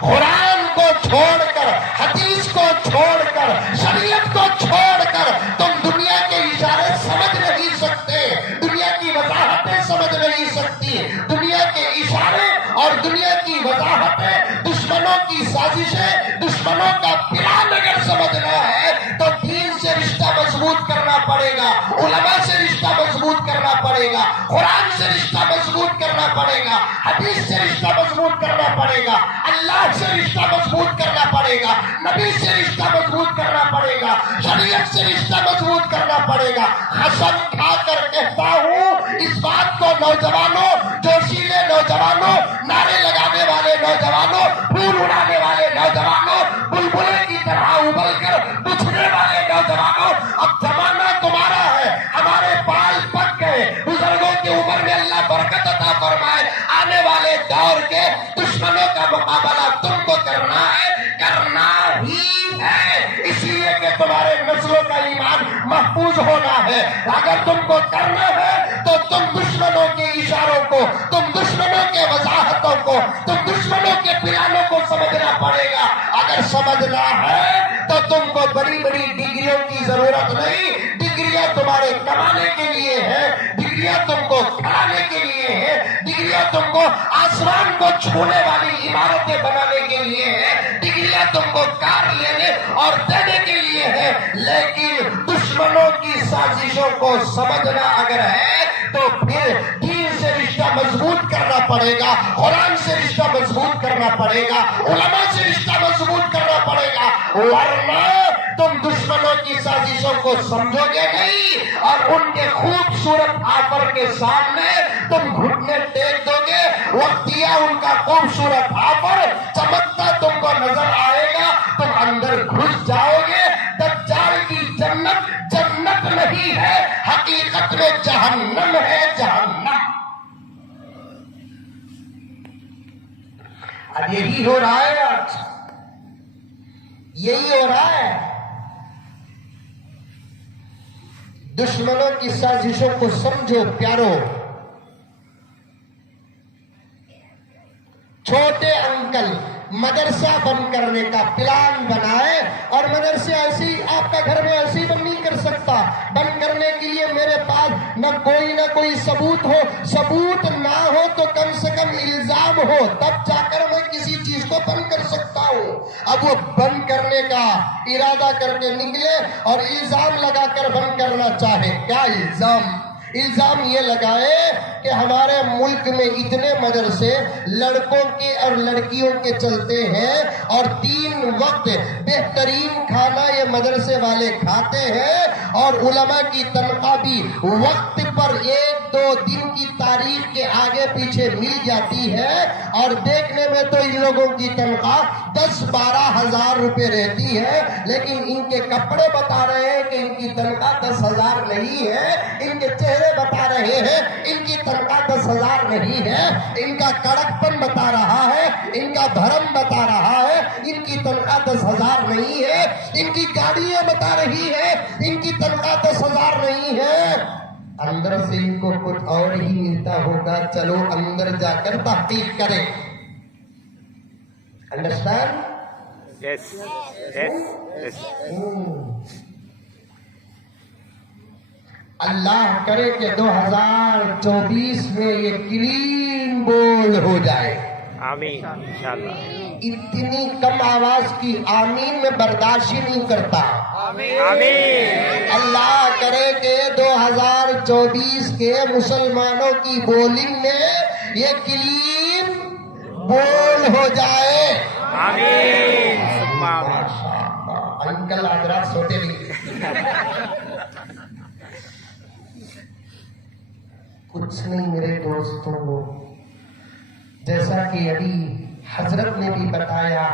कुरान को छोड़कर, हदीस को छोड़कर, शरीयत को छोड़कर तुम दुनिया के इशारे समझ नहीं सकते, दुनिया की वजाहतें समझ नहीं सकती। दुनिया के इशारे और दुनिया की वजाहतें, दुश्मनों की साजिशें, दुश्मनों का प्लान अगर समझना है तो दीन से रिश्ता मजबूत करना पड़ेगा, उलमा से रिश्ता मजबूत करना पड़ेगा, कुरान से रिश्ता मजबूत करना पड़ेगा, हदीस से रिश्ता मजबूत करना पड़ेगा, अल्लाह से रिश्ता मजबूत करना पड़ेगा, नबी से रिश्ता मजबूत करना पड़ेगा, शरीयत से रिश्ता मजबूत करना पड़ेगा। कसम खाकर कहता हूँ इस बात को, नौजवानों, जोशीले नौजवानों, नारे लगाने वाले नौजवानों, फूल उड़ाने वाले नौजवानों, बुलबुले की तरह उबल कर बुझने वाले नौजवानों, अब जमाना तुम्हारा है। हमारे बाल पक गए, बुजुर्गों की उम्र में अल्लाह बरकत अता फरमाए। आने वाले दौर के दुश्मनों का मुकाबला तुमको करना है, करना ही है, इसलिए कि तुम्हारे नस्लों का ईमान महफूज होना है। अगर तुमको करना है तो तुम दुश्मनों के इशारों को, तुम दुश्मनों के वजाहतों को, तुम दुश्मनों के प्लानों को समझना पड़ेगा। अगर समझना है तो तुमको बड़ी बड़ी डिग्रियों की जरूरत नहीं। डिग्रियां तुम्हारे कमाने के लिए है, डिग्रियां तुमको खिलाने के लिए है, डिग्रियां तुमको आसमान को छूने वाली इमारतें बनाने के लिए है, डिग्रियां तुमको कार लेने और देने के लिए है। लेकिन दुश्मनों की साजिशों को समझना अगर है तो फिर दीन से रिश्ता मजबूत करना पड़ेगा, कुरान से रिश्ता मजबूत करना पड़ेगा, उलमा से रिश्ता मजबूत करना पड़ेगा, वरना तुम दुश्मनों की साजिशों को समझोगे नहीं और उनके खूबसूरत ऑफर के सामने तुम घुटने टेक दोगे। वक्त दिया उनका खूबसूरत ऑफर चमकता तुमको नजर आएगा, तुम अंदर घुस जाओगे। दज्जाल की जन्नत जन्नत नहीं है, हकीकत में जहन्नम है, जहन्नम। अब यही हो रहा है, आज यही हो रहा है। दुश्मनों की साजिशों को समझो प्यारो। छोटे अंकल मदरसा बंद करने का प्लान बनाए। और मदरसे ऐसी आपका घर में ऐसी बंद नहीं कर सकता। बंद करने के लिए मेरे पास न कोई सबूत हो, सबूत ना हो तो कम से कम इल्जाम हो, तब जाकर मैं किसी चीज को बंद कर सकता हूँ। अब वो बंद करने का इरादा करके निकले और इल्जाम लगाकर बंद करना चाहे। क्या इल्जाम ये लगाए कि हमारे मुल्क में इतने मदरसे लड़कों के और लड़कियों के चलते हैं और 3 वक्त बेहतरीन खाना ये मदरसे वाले खाते हैं और उलमा की तनख्वाह भी वक्त पर 1-2 दिन की तारीख के आगे पीछे मिल जाती है। और देखने में तो इन लोगों की तनख्वाह 10-12 हजार रुपए रहती है, लेकिन इनके कपड़े बता रहे हैं कि इनकी तनख्वाह 10 हजार नहीं है, इनके चेहरे बता रहे हैं इनकी तनख्वाह 10 हजार नहीं है, इनका कड़कपन बता रहा है, इनका भरम बता रहा है इनकी तनख्वाह 10 हजार नहीं है, इनकी गाड़ियां बता रही है इनकी तनख्वाह 10 हजार नहीं है। अंदर से इनको कुछ और ही मिलता होगा। चलो अंदर जाकर तहकीक करें। अंडरस्टैंड? यस। अल्लाह करे कि 2024 में ये क्लीन बोल्ड हो जाए। आमीन इंशाअल्लाह। इतनी कम आवाज की आमीन में बर्दाश्त ही नहीं करता। आमीन। अल्लाह करे कि 2024 के मुसलमानों की बोलिंग में ये क्लीन बोल्ड हो जाए। आमीन। अंकल आज रात सोते नहीं। कुछ नहीं मेरे दोस्तों, जैसा कि अभी हजरत ने भी बताया,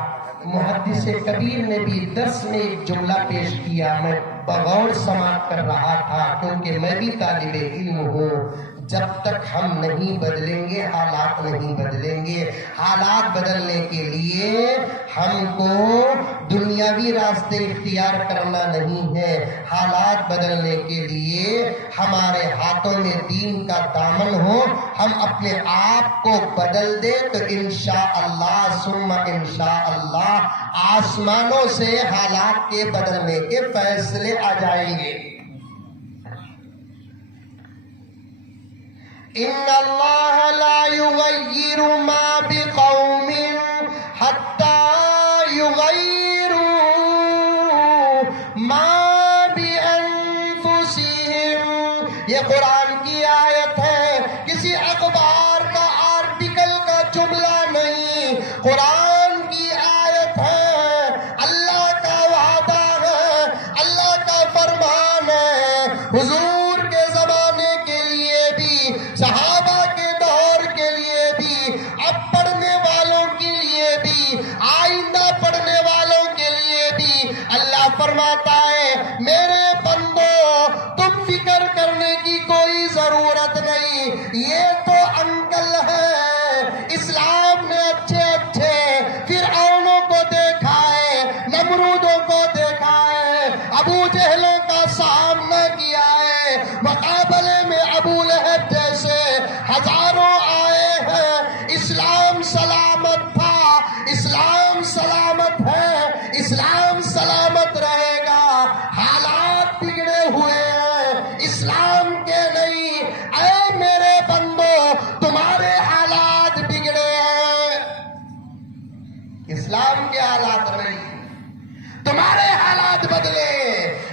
मुहद्दिस कबीर ने भी दर्स में एक जुमला पेश किया, मैं बगौर समाप्त कर रहा था क्योंकि मैं भी तालिबे इल्म हूँ। जब तक हम नहीं बदलेंगे हालात नहीं बदलेंगे। हालात बदलने के लिए हमको दुनियावी रास्ते इख्तियार करना नहीं है। हालात बदलने के लिए हमारे हाथों में दीन का दामन हो, हम अपने आप को बदल दे तो इंशाअल्लाह सुम्मा इंशाअल्लाह आसमानों से हालात के बदलने के फैसले आ जाएंगे। इन्नल्लाह ला युगय्यिरु मा बिक़ौमिन हत्ता युगय्यिरु मा बिअन्फुसिहिम। ये कुरान की आयत है, किसी अखबार का आर्टिकल का जुमला नहीं, कुरान की आयत है। अल्लाह का वादा है, अल्लाह का फरमान है। हुजूर के जमाने के लिए भी, सहाबा के दौर के लिए भी, अब पढ़ने वालों के लिए भी, आइंदा पढ़ने वालों के लिए भी अल्लाह फरमाता है मेरे बंदो तुम फिक्र करने की कोई जरूरत नहीं। ये तो अंकल है, इस्लाम ने अच्छे अच्छे फिरऔनों को देखा है, नमरूदों को देखा है, अबू जहलों का सामना किया है, मुकाबले में अबू लहब जैसे हजारों आए हैं। इस्लाम सलामत था, इस्लाम सलामत है, इस्लाम सलामत रहेगा। हालात बिगड़े हुए हैं, इस्लाम के नहीं। ऐ मेरे बंदो तुम्हारे हालात बिगड़े हैं, इस्लाम के हालात नहीं, तुम्हारे हालात बदले।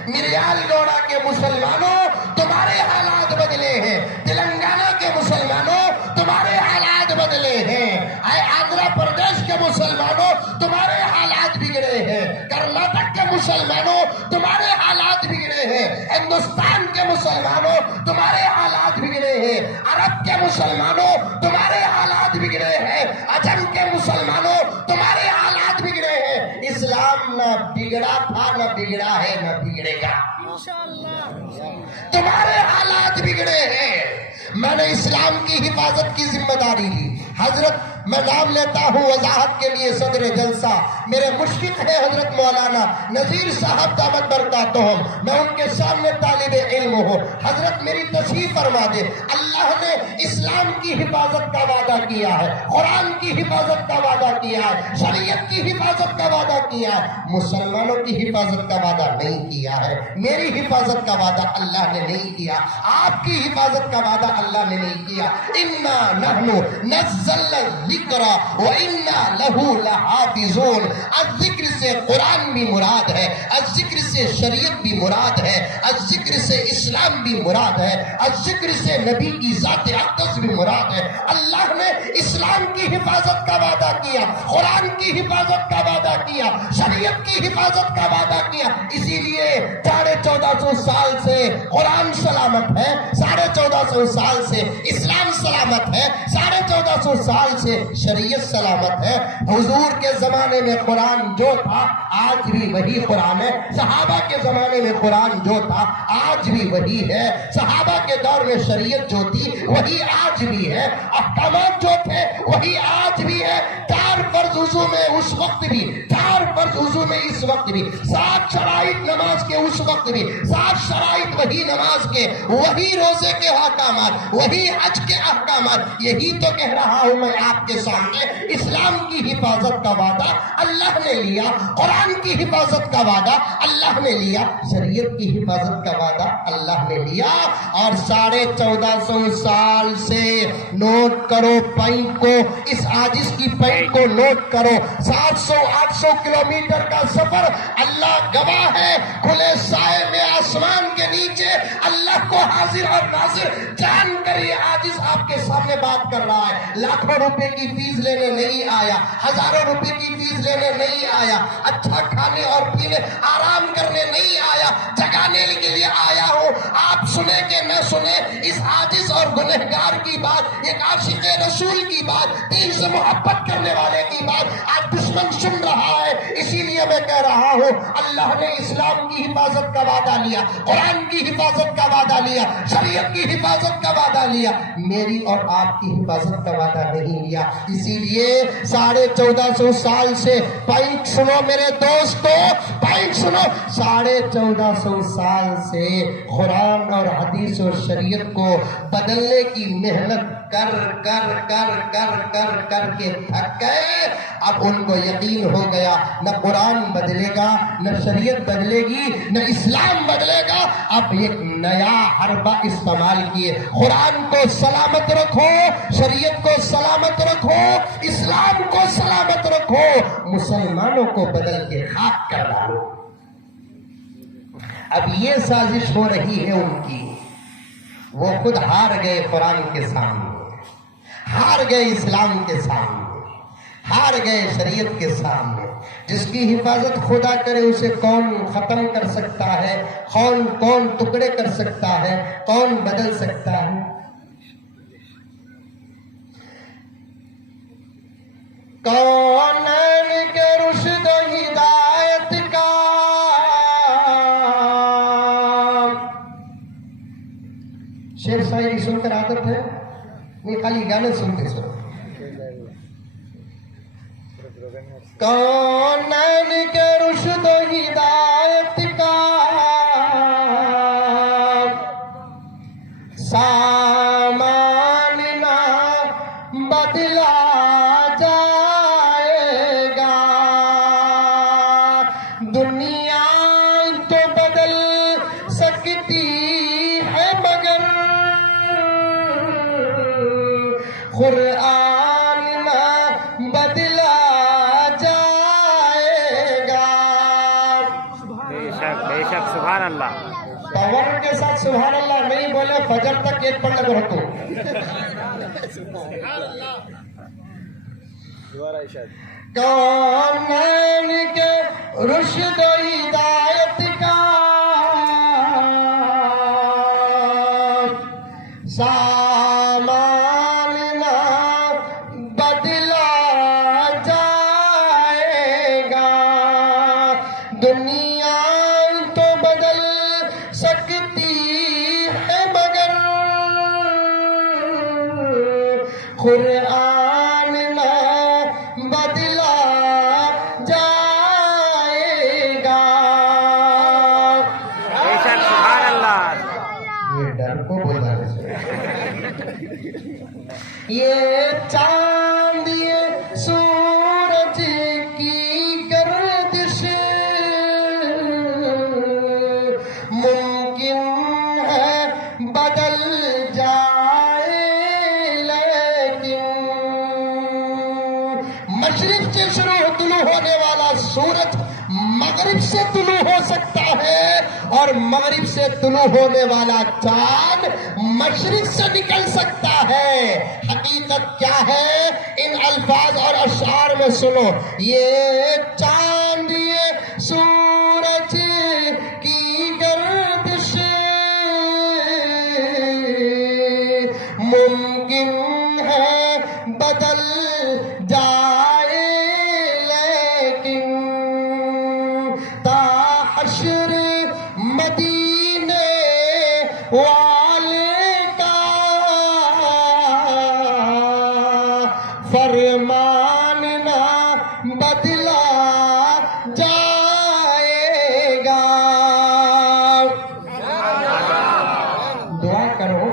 मिर्याल गौड़ा के मुसलमानों तुम्हारे हालात बदले हैं, तेलंगाना के मुसलमानों तुम्हारे हालात बदले हैं, आंध्र प्रदेश के मुसलमानों तुम्हारे हालात बिगड़े हैं, कर्नाटक के मुसलमानों तुम्हारे हालात बिगड़े हैं, हिंदुस्तान के मुसलमानों तुम्हारे हालात बिगड़े हैं, अरब के मुसलमानों तुम्हारे हालात बिगड़े हैं, अजम के मुसलमानों तुम्हारे हालात बिगड़े हैं। इस्लाम न बिगड़ा था, न बिगड़ा है, न बिगड़ेगा। तुम्हारे हालात बिगड़े हैं। मैंने इस्लाम की हिफाजत की जिम्मेदारी ली। हजरत मैं नाम लेता हूँ वजाहत के लिए सदर जलसा मेरे मुश्किल है हजरत मौलाना नजीर साहब दामत बरकातुहुम, मैं उनके सामने तालिब इल्म हूँ। हजरत मेरी तशरीफ फरमा दे। अल्लाह ने इस्लाम की हिफाजत का वादा किया है, कुरान की हिफाजत का वादा किया है, शरीयत की हिफाजत का वादा किया है, मुसलमानों की हिफाजत का वादा नहीं किया है। मेरी हिफाजत का वादा अल्लाह ने नहीं किया, आपकी हिफाजत का वादा अल्लाह ने नहीं किया। इन्ना नहनु नज़्ज़लना ज़िक्रा व इन्ना लहू लहाफ़िज़ून। अज़्ज़िक्र से कुरान भी मुराद है, अज़्ज़िक्र से शरीयत भी मुराद है, अज़्ज़िक्र से इस्लाम भी मुराद है, अज़्ज़िक्र से नबी की ज़ात अक़दस भी मुराद है। अल्लाह ने इस्लाम की हिफाजत का वादा किया, कुरान की हिफाजत का वादा किया, शरीयत की हिफाजत का वादा किया। इसीलिए 1450 साल से कुरान सलामत है, 1450 साल से इस्लाम सलामत है, 1450 साल से शरीयत सलामत है। हुजूर के जमाने में कुरान जो था आज भी वही कुरान है, सहाबा के जमाने में कुरान जो था आज भी वही है, सहाबा के दौर में शरीयत जो थी वही आज भी है, अहकामात जो थे वही आज भी है। 4 फर्ज वुज़ू में उस वक्त भी, 4 फर्ज वुज़ू में इस वक्त भी, 7 शराइत नमाज के उस वक्त भी, 7 शराइत वही नमाज के, वही रोजे के अहकामात, वही हज के अहकामात। यही तो कह रहा हूं मैं आपके सामने, इस्लाम की हिफाजत का वादा अल्लाह ने लिया, कुरान की हिफाजत का वादा अल्लाह ने लिया, शरीयत की हिफाजत का वादा अल्लाह ने लिया। और 1450 साल से नोट करो पॉइंट को, इस आजिज की पॉइंट को नोट करो। 700-800 किलोमीटर का सफर, अल्लाह गवाह है, खुले साए में आसमान के नीचे अल्लाह को हाजिर और नाजिर जानकर ये आजिज आपके सामने बात कर रहा है। लाखों रुपए की फीस लेने नहीं आया, हजारों रुपए की फीस लेने नहीं आया, अच्छा खाने और पीने आराम करने नहीं आया, जगाने के लिए आया हूं। आप सुने कि न सुने, इस आजिज और गुनहगार की बात, एक आशिक रसूल की बात, दीन से मोहब्बत करने वाले की बात आज दुश्मन सुन रहा है। इसीलिए मैं कह रहा हूं, अल्लाह ने इस्लाम की हिफाजत का वादा लिया, कुरान की हिफाजत का वादा लिया, शरीयत की हिफाजत का वादा लिया, मेरी और आपकी हिफाजत का वादा नहीं लिया। इसीलिए 1450 साल से, पॉइंट सुनो मेरे दोस्तों, पॉइंट सुनो, 1450 साल से कुरान और हदीस और शरीयत को बदलने की मेहनत कर कर कर कर कर कर के थक गए। अब उनको यकीन हो गया, न कुरान बदलेगा, न शरीयत बदलेगी, न इस्लाम बदलेगा। अब एक नया हरबा इस्तेमाल किए, कुरान को सलामत रखो, शरीयत को सलामत रखो, इस्लाम को सलामत रखो, मुसलमानों को बदल के खाक कर डालो। अब ये साजिश हो रही है उनकी। वो खुद हार गए कुरान के सामने, हार गए इस्लाम के सामने, हार गए शरीयत के सामने। जिसकी हिफाजत खुदा करे उसे कौन खत्म कर सकता है, कौन कौन टुकड़े कर सकता है, कौन बदल सकता है। कौन के रुश्द हिदायत का शेर शायरी सुनकर आदत है, नहीं खाली गाने सुनते सुन। कौन के रुश्द हिदायत का सामान ना बदला जाएगा, दुनिया तो बदल सकती है मगर कुरान ना बदला जाएगा। बेशक बेशक, सुभान अल्लाह। पावर के साथ सुभान अल्लाह नहीं बोले फजर तक एक पढ़ लगे रखो। कौन के रुश्द हिदायत का सामान ना बदला जाएगा, दुनिया तो बदल सकती है मगर कुरान ना ये चांद ये सूरज की गर्दिश मुमकिन है बदल जाए, लेकिन मशरिक से शुरू तुलू होने वाला सूरज मगरिब से तुलू हो सकता है, और मगरिब से तुलू होने वाला चांद मशरिक से निकल सकता है। हकीकत क्या है इन अल्फाज और अशआर में सुनो। ये चांद ये सूरज की गर्दिश मुमकिन है बदल जाए, लेकिन ताहशर मदीने वाले का फरमान ना बदला जाएगा। दुआ करो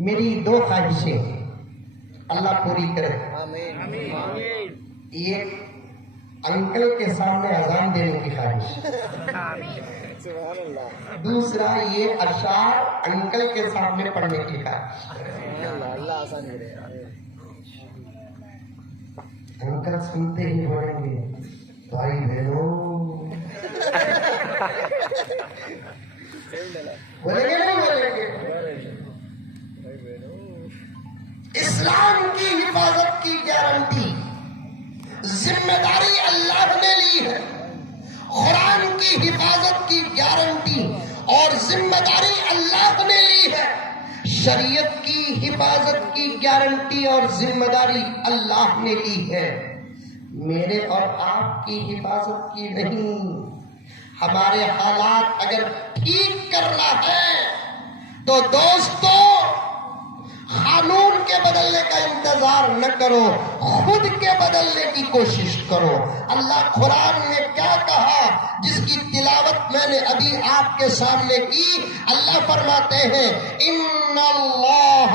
मेरी दो ख्वाहिशें अल्लाह पूरी करे। एक अंकल के सामने अजान देने की ख्वाहिश, दूसरा ये अशार अंकल के सामने पढ़ने की ख्वाहिश। अंकल सुनते ही बोलेंगे भाई बहनों, बोलेंगे नहीं बोलेंगे? इस्लाम की हिफाजत की गारंटी जिम्मेदारी अल्लाह ने ली है। कुरान की हिफाजत की गारंटी और जिम्मेदारी अल्लाह ने ली है। शरीयत की हिफाजत की गारंटी और जिम्मेदारी अल्लाह ने ली है। मेरे और आपकी हिफाजत की नहीं। हमारे हालात अगर ठीक करना है तो दोस्तों कानून के बदलने का इंतजार न करो, खुद के बदलने की कोशिश करो। अल्लाह कुरान ने क्या कहा जिसकी तिलावत मैंने अभी आपके सामने की। अल्लाह फरमाते हैं इन्नल्लाह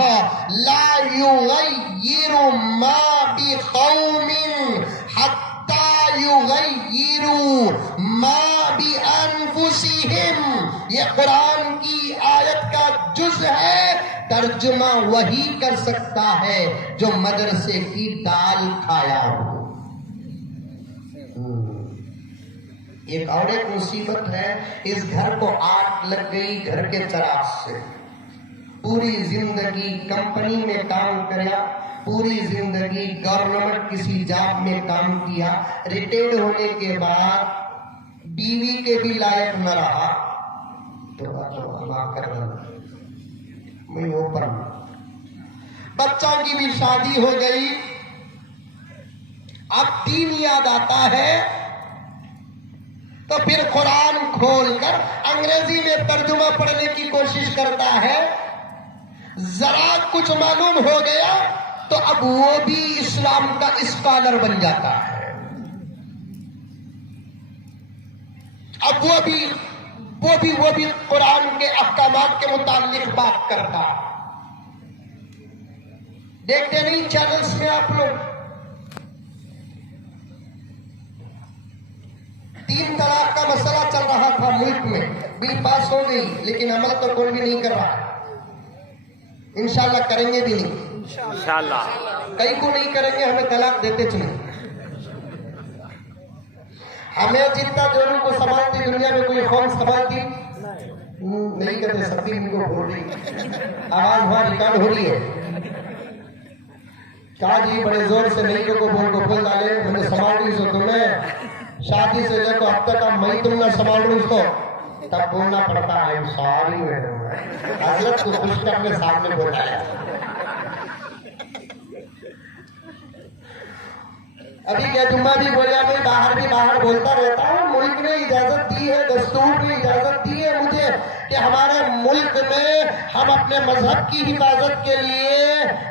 ला युगय्यिरु मा बिकौमिन हत्ता युगय्यिरु मा बिअनफुसिहिम। ये कुरान की आयत का जुज है। तर्जुमा वही कर सकता है जो मदरसे की दाल खाया हो। एक और एक मुसीबत है, इस घर को आग लग गई घर के चराग से। पूरी जिंदगी कंपनी में काम किया, पूरी जिंदगी गवर्नमेंट किसी जॉब में काम किया, रिटायर्ड होने के बाद बीवी के भी लायक न रहा तो कर मैं ऊपर, बच्चा की भी शादी हो गई, अब दीन याद आता है तो फिर कुरान खोलकर अंग्रेजी में तर्जुमा पढ़ने की कोशिश करता है। जरा कुछ मालूम हो गया तो अब वो भी इस्लाम का स्कॉलर बन जाता है। अब वो भी कुरान के अहकामात के मुताबिक बात करता। देखते नहीं चैनल्स में आप लोग, 3 तलाक का मसला चल रहा था मुल्क में, बिल पास हो गई लेकिन अमल तो कोई भी नहीं कर रहा। इंशाल्लाह करेंगे भी नहीं, इंशाल्लाह कई को नहीं करेंगे, हमें तलाक देते चले। हमें जितना जोरों को संभालती दुनिया में कोई कौन संभालती नहीं करते, सभी इनको बोल रही, आवाज वहां रिकॉर्ड हो रही है। क्या जी बड़े जोर से नहीं को बोल डाले, मैंने संभाल रही सो तुम्हें शादी से लेकर अब तक मैं तुम ना संभाल रही उसको, तब बोलना पड़ता है सॉरी हजरत को खुश करने सामने बोला है। अभी क्या जुम्मा भी बोला, मैं बाहर भी बाहर बोलता रहता हूँ। मुल्क ने इजाजत दी है, दस्तूर ने इजाजत दी है मुझे कि हमारे मुल्क में हम अपने मजहब की हिफाजत के लिए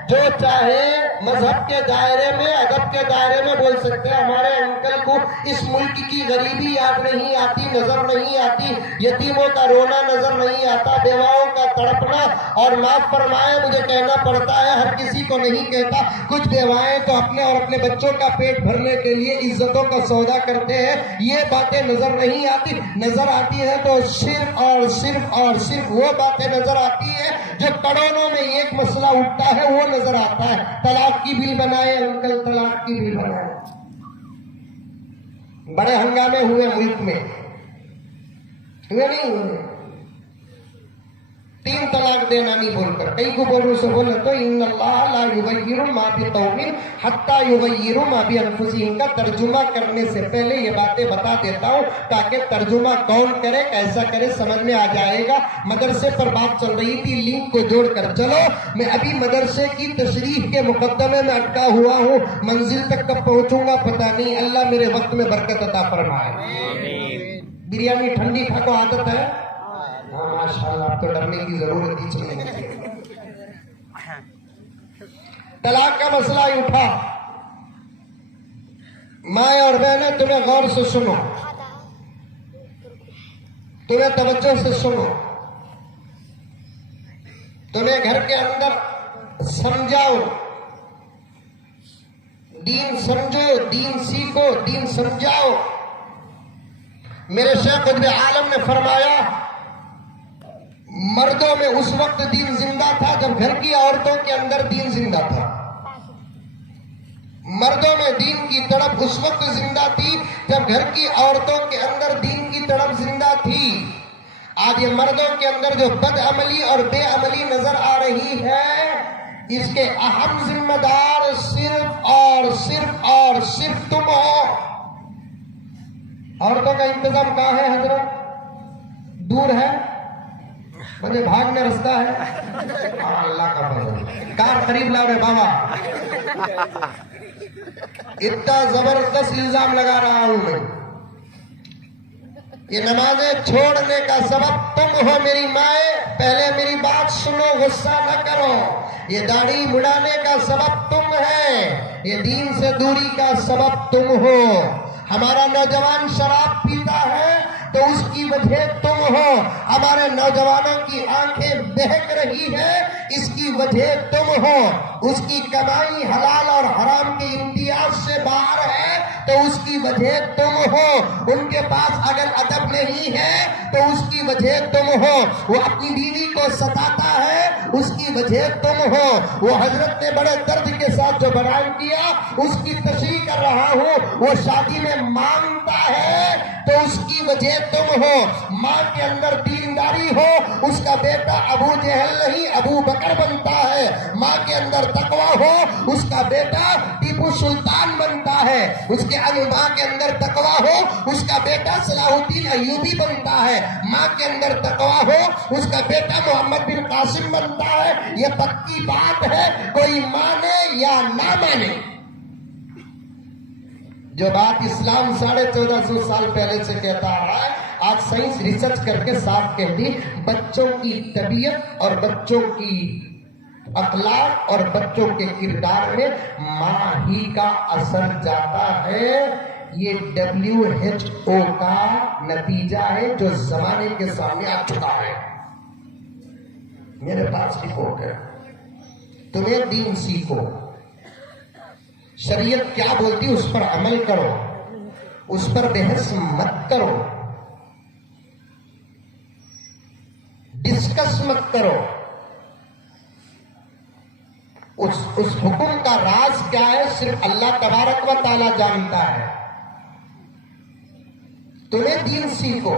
जो चाहे मजहब के दायरे में, अदब के दायरे में बोल सकते हैं। हमारे अंकल को इस मुल्क की गरीबी याद नहीं आती, नजर नहीं आती, यतीमों का रोना नजर नहीं आता, बेवाओं का तड़पना। और माफ फरमाए, मुझे कहना पड़ता है, हर किसी को नहीं कहता, कुछ बेवाएं तो अपने और अपने बच्चों का पेट भरने के लिए इज्जतों का सौदा करते हैं। ये बातें नजर नहीं आती। नजर आती है तो सिर्फ और सिर्फ और सिर्फ वो बातें नजर आती है जो करोड़ों में एक मसला उठता है, वो नजर आता है। तलाक की बिल बनाए अंकल, तलाक की बिल बनाए, बड़े हंगामे हुए मुल्क में, हुए नहीं हुए? 3 तलाक देना नहीं बोलकर, कई को बोलने से बोले तो इन्नल्लाह ला युगय्यिरु मा बिक़ौमिन हत्ता युगय्यिरु मा बिअनफुसिहिम का तर्जुमा करने से पहले ये बातें बता देता हूँ ताकि तर्जुमा कौन करे, कैसा करे, समझ में आ जाएगा। मदरसे पर बात चल रही थी, लिंक को जोड़कर चलो। मैं अभी मदरसे की तशरीफ के मुकद्दमे में अटका हुआ हूँ, मंजिल तक कब पहुंचूंगा पता नहीं। अल्लाह मेरे वक्त में बरकत अता फरमाए। बिरयानी ठंडी खा को आदत है? हाँ माशाल्लाह, तो डरने की जरूरत ही नहीं। तलाक का मसला ही उठा। माए और बहने, तुम्हें गौर से सुनो, तुम्हें तवज्जो से सुनो, तुम्हें घर के अंदर समझाओ, दीन समझो, दीन सीखो, दीन समझाओ। मेरे शेख खुद आलम ने फरमाया, मर्दों में उस वक्त दीन जिंदा था जब घर की औरतों के अंदर दीन जिंदा था। मर्दों में दीन की तड़प उस वक्त जिंदा थी जब घर की औरतों के अंदर दीन की तड़प जिंदा थी। आज ये मर्दों के अंदर जो बदअमली और बेअमली नजर आ रही है, इसके अहम जिम्मेदार सिर्फ और सिर्फ और सिर्फ तुम हो। औरतों का इंतजाम कहाँ है हजरत? दूर है, मुझे भागने रास्ता है। अल्लाह का फजल, कार करीब लाओ रे बाबा। इतना जबरदस्त इल्जाम लगा रहा हूं मैं। ये नमाजें छोड़ने का सबब तुम हो मेरी माए। पहले मेरी बात सुनो, गुस्सा न करो। ये दाढ़ी मुड़ाने का सबब तुम है, ये दीन से दूरी का सबब तुम हो। हमारा नौजवान शराब पीता है तो उसकी वजह तुम हो। हमारे नौजवानों की आंखें बहक रही है, इसकी वजह तुम हो। उसकी कमाई हलाल और हराम के इम्तियाज से बाहर है तो उसकी वजह तुम हो। उनके पास अगर अदब नहीं है तो उसकी वजह तुम हो। वो अपनी बीवी को सताता है, उसकी वजह तुम हो। वो हजरत ने बड़े दर्द के साथ जो बयान किया उसकी तशरीह कर रहा हूँ। वो शादी में मांगता है तो उसकी वजह तुम हो। माँ के अंदर दीनदारी हो, उसका बेटा अबू जहल नहीं अबू बकर बनता है। माँ के अंदर तकवा हो, उसका बेटा टीपू सुल्तान बनता है। उसके माँ के अंदर तकवा हो, उसका बेटा सलाहुद्दीन अय्यूबी बनता है। माँ के अंदर तकवा हो, उसका बेटा मोहम्मद बिन कासिम बनता है। ये पक्की बात है, कोई माने या ना माने। जो बात इस्लाम 1450 साल पहले से कहता आ रहा है, आज साइंस रिसर्च करके साफ कह दी, बच्चों की तबीयत और बच्चों की अखलाक और बच्चों के किरदार में माँ ही का असर जाता है। ये WHO का नतीजा है जो जमाने के सामने आ चुका है। मेरे पास रिपोर्ट है। तुम्हें दीन सीखो, शरीयत क्या बोलती उस पर अमल करो, उस पर बहस मत करो, डिस्कस मत करो। उस हुक्म का राज क्या है सिर्फ अल्लाह तबारक व ताला जानता है। तुम्हें दीन सीखो,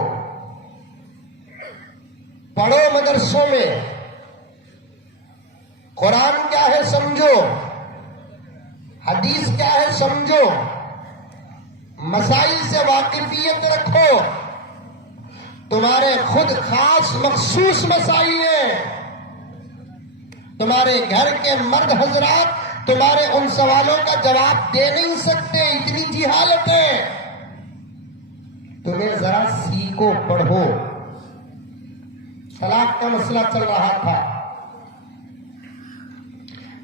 पढ़ो मदरसों में, कुरान क्या है समझो, हदीस क्या है समझो, मसाइल से वाकिफियत रखो। तुम्हारे खुद खास मखसूस मसाइल हैं। तुम्हारे घर के मर्द हजरात तुम्हारे उन सवालों का जवाब दे नहीं सकते, इतनी जिहालत है। तुम्हें जरा सीखो, पढ़ो, तलाक का मसला चल रहा था।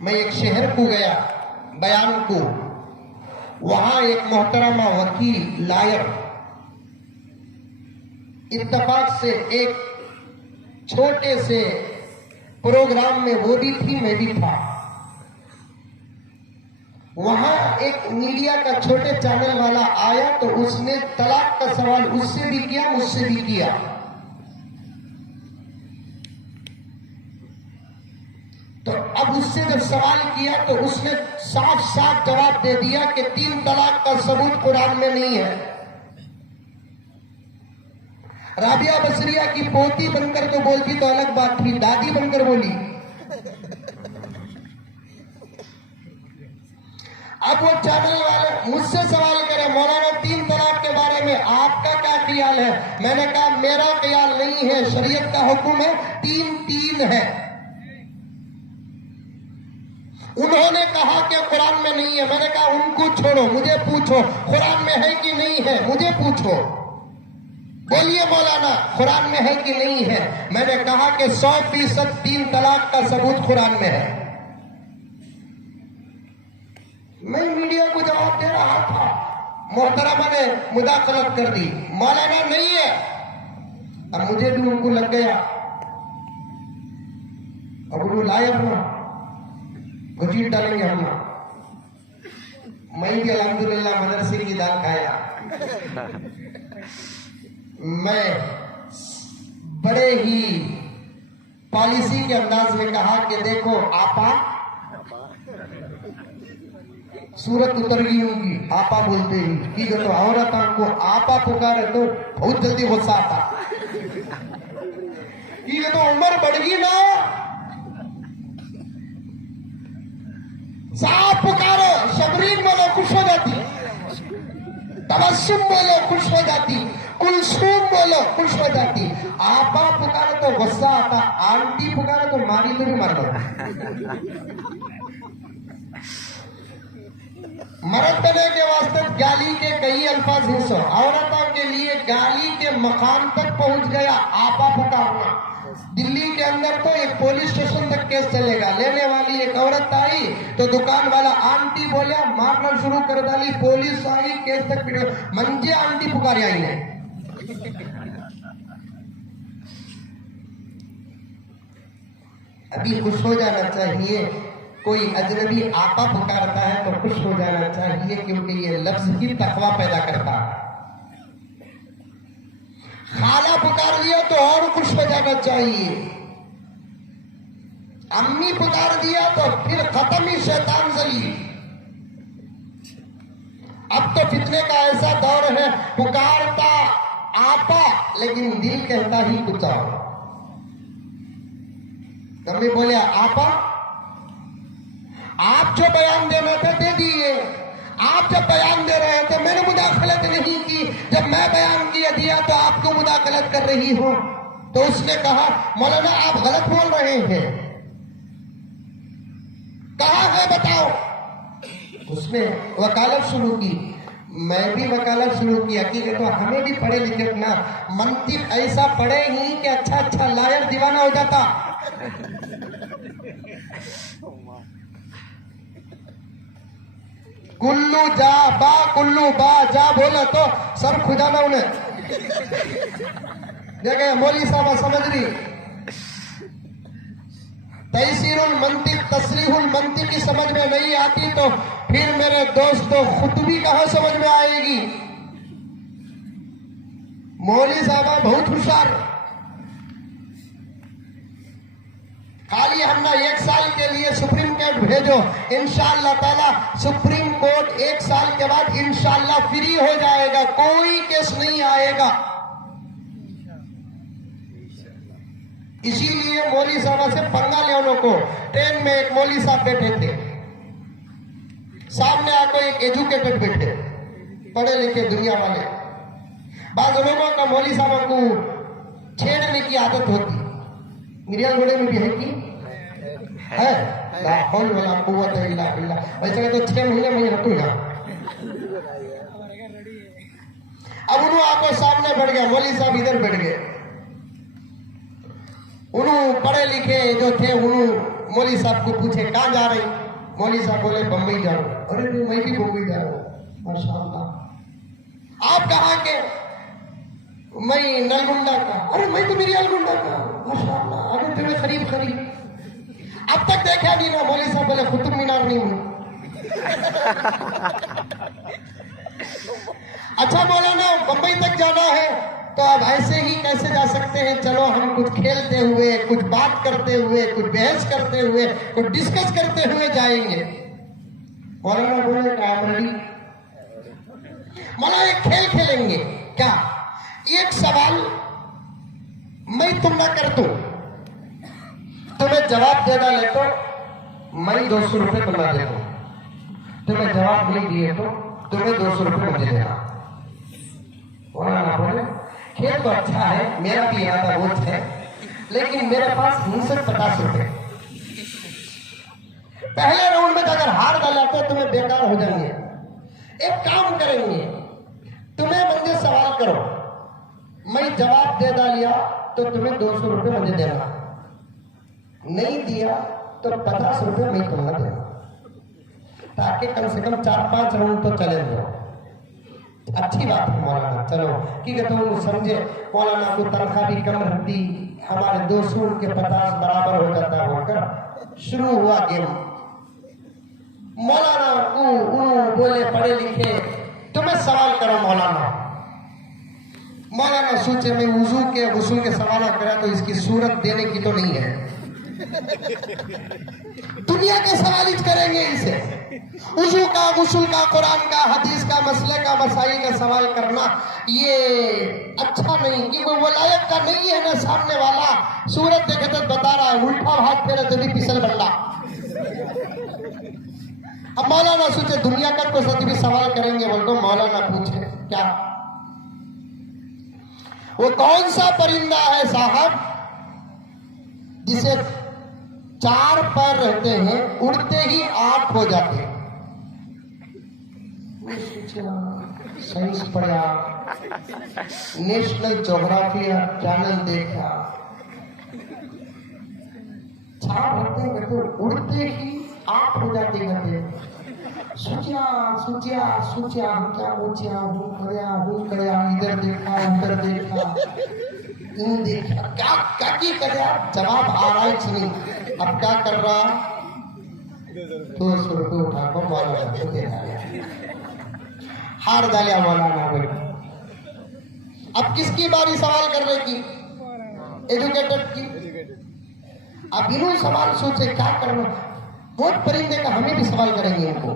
मैं एक शहर को गया बयान को, वहां एक मोहतरमा वकील लायर इत्तेफाक से एक छोटे से प्रोग्राम में वो भी थी, मैं भी था। वहां एक मीडिया का छोटे चैनल वाला आया तो उसने तलाक का सवाल उससे भी किया, मुझसे भी किया। तो अब उससे जब सवाल किया तो उसने साफ साफ जवाब दे दिया कि 3 तलाक का सबूत कुरान में नहीं है। राबिया बसरिया की पोती बनकर तो बोलती तो अलग बात थी, दादी बनकर बोली। अब वो चैनल वाले मुझसे सवाल करे, मौलाना 3 तलाक के बारे में आपका क्या ख्याल है? मैंने कहा मेरा ख्याल नहीं है, शरीयत का हुक्म है 3 है। उन्होंने कहा कि कुरान में नहीं है। मैंने कहा उनको छोड़ो, मुझे पूछो कुरान में है कि नहीं है, मुझे पूछो। बोलिए मौलाना कुरान में है कि नहीं है? मैंने कहा कि 100% 3 तलाक का सबूत कुरान में है। मैं मीडिया को जवाब दे रहा था, मोहतरमा ने मुदाखलत कर दी, मौलाना नहीं है। अब मुझे भी उनको लग गया, अब वो लायक ना घुसीट डालेंगे हम। मैं भी अल्हम्दुलिल्लाह मदरसे की दाल खाया। मैं बड़े ही पॉलिसी के अंदाज में कहा कि देखो आपा, सूरत उतर गई उनकी, आपा बोलते ही कि तो औरत को आपा पुकारे तो बहुत जल्दी गुस्सा आता। ये तो उम्र बढ़ गई ना, साफ पुकारो, शबरीन बोलो खुश हो जाती, तबस्सुम बोलो खुश हो जाती, कुलसूम बोलो खुश हो जाती। आपा पुकारो तो गुस्सा आता, आंटी पुकारो तो मारी तो भी मार दो। मर्द बने के वास्ते गाली के कई अल्फाज हिस्सों, औरतों के लिए गाली के मकाम तक पहुंच गया आपा पुकारना। दिल्ली के अंदर तो एक पुलिस स्टेशन तक केस चलेगा। लेने वाली एक औरत आई तो दुकान वाला आंटी बोला, मारना शुरू कर डाली। पुलिस आई, केस तक मंजे आंटी पुकारी आई है। अभी खुश हो जाना चाहिए, कोई अजनबी आपा पुकारता है तो खुश हो जाना चाहिए, क्योंकि ये लफ्ज ही तकवा पैदा करता है। खाला पुकार लिया तो और खुश हो जाना चाहिए। अम्मी पुकार दिया तो फिर खत्म ही शैतान जली। अब तो फितने का ऐसा दौर है, पुकारता आपा लेकिन दिल कहता ही कुछ और। अम्मी बोले आपा, आप जो बयान देना था दे दिए। आप जब बयान दे रहे थे मैंने मुदाखलत नहीं की, जब मैं बयान दिया तो आप क्यों मुदाखलत कर रही हो? तो उसने कहा मौलाना आप गलत बोल रहे हैं। कहा है बताओ। उसने वकालत शुरू की, मैं भी वकालत शुरू की। हकीकत तो हमें भी पढ़े लिखे ना, मंतिक ऐसा पढ़े ही कि अच्छा अच्छा लायर दीवाना हो जाता। कुल्लू बा जा बोला तो सर खुजाना उन्हें जगह। मौली साहब समझ रही, तैसीरुल मंतिक तसरीहुल मंतिक की समझ में नहीं आती तो फिर मेरे दोस्तों खुतबी कहां समझ में आएगी? मौली साहब बहुत होशियार। खाली हमने 1 साल के लिए सुप्रीम कोर्ट भेजो, इंशाअल्लाह ताला सुप्रीम कोर्ट 1 साल के बाद इंशाअल्लाह फ्री हो जाएगा, कोई केस नहीं आएगा। इसीलिए मौली साहब से पंगा लेने को। ट्रेन में एक मौली साहब बैठे थे, सामने आकर एक एजुकेटेड बैठे, पढ़े लिखे दुनिया वाले। बाद लोगों का मौली साहब को छेड़ने की आदत होती, मिरियाल घोड़े में भी है कि है ला हौल वला कुव्वत इल्ला बिल्लाह। वैसे तो 6 महीने में हटूंगा। अब उन्होंने आको सामने बैठ गया, मौली साहब इधर बैठ गए। पढ़े लिखे जो थे उन्होंने मौली साहब को पूछे कहाँ जा रहे? मौली साहब बोले बम्बई जा रहा हूँ। अरे मैं भी बम्बई जा रहा हूँ। माशाअल्लाह। आप कहाँ के? मैं नलगुंडा का। अरे मैं तो मेरी अलगुंडा का। माशाअल्लाह। अरे तुम्हें करीब करीब। अब तक देखा नहीं ना? मौली साहब बोले कुतुब मीनार नहीं हूँ। अच्छा मौलाना बम्बई तक जाना है तो अब ऐसे ही कैसे जा सकते हैं? चलो हम कुछ खेलते हुए, कुछ बात करते हुए, कुछ बहस करते हुए, कुछ डिस्कस करते हुए जाएंगे। मौलाना बोले कामरेडी, मौलाना एक खेल खेलेंगे क्या? एक सवाल मैं तुम ना कर दूं, तुम्हें जवाब देना ले तो मैं 200 रुपये बना दे दूं, तुम्हें जवाब नहीं दिए तो तुम्हें 200 रुपये मुझे देना। मौलाना बोले खेल तो अच्छा है, मेरा भी इरादा वो है, लेकिन मेरे पास 50 रुपये। पहले राउंड में अगर हार डालते तो तुम्हें बेकार हो जाएंगे। एक काम करेंगे, तुम्हें मुझे सवाल करो, मैं जवाब दे डालिया तो तुम्हें 200 रुपये मुझे देना, नहीं दिया तो 50 रुपये मैं तुम्हें देना, ताकि कम से कम 4-5 राउंड तो चले जाओ। अच्छी बात है मौलाना, चलो कि तुम समझे। मौलाना को तनख्वाह भी कम रहती, हमारे 200 के 50 बराबर हो जाता होकर शुरू हुआ गेम। मौलाना को बोले पढ़े लिखे, तुम्हें सवाल करो मौलाना। मौलाना सोचे मैं वुजू के गुस्ल के सवाल करा तो इसकी सूरत देने की तो नहीं है, दुनिया के सवाल करेंगे इसे। वुजू का, गुस्ल का, कुरान का, हदीस का, मसले का, मसाइल का सवाल करना ये अच्छा नहीं, क्योंकि वो लायक का नहीं है ना। सामने वाला सूरत देखे तो बता रहा है, उल्टा हाथ फेरे तो भी फिसल बल्ला। अब मौलाना सोचे दुनिया का को सदी भी सवाल करेंगे, बोल मौलाना पूछे क्या? वो कौन सा परिंदा है साहब जिसे 4 पैर रहते हैं, उड़ते ही 8 हो जाते हैं? साइंस पढ़ा, नेशनल ज्योग्राफी चैनल देखा, 4 रहते हैं तो उड़ते ही 8 हो जाते हैं। सोचा हम क्या सोचा, हूँ करया, इधर देखा, उधर देखा, इन देखा, क्या की करया, जवाब आ रहा है नहीं। अब क्या कर रहा? 200 रुपये उठा कर मौलाना को दे डाला, हार डालिया मौलाना को। अब किसकी बारी सवाल करने की? एजुकेटेड की। अब इन्होंने सवाल सोचे क्या करना, बहुत परिंदे का हमें भी सवाल करेंगे इनको।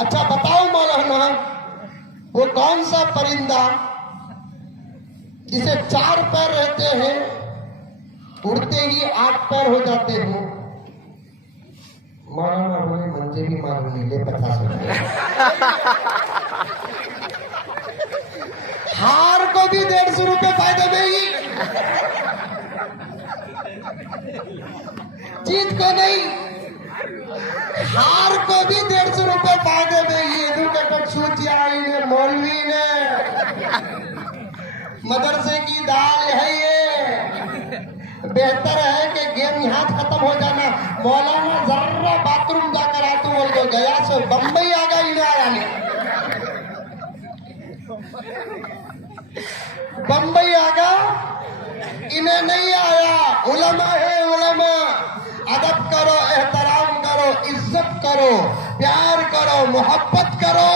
अच्छा बताओ मौलाना, वो कौन सा परिंदा जिसे 4 पैर रहते हैं, उड़ते ही 8 पैर हो जाते हैं? मौलाना बोले मुझे भी मालूम नहीं, ले 50 रुपये। हार को भी 150 रुपये फायदे में ही, जीत को नहीं, हार को भी 150 रुपये फायदे में ही। एजुकेटेड सोचिया मौलवी ने, मदरसे की दाल है ये। बेहतर है कि गेम यहाँ खत्म हो जाना। मौलाना जरा बाथरूम जाकर आतू बोल को गया सो बम्बई आ गया, इन्हें आया नहीं, बम्बई आ गया, इन्हें नहीं आया। उलमा है, उलमा अदब करो, एहतराम करो, इज्जत करो, प्यार करो, मोहब्बत करो।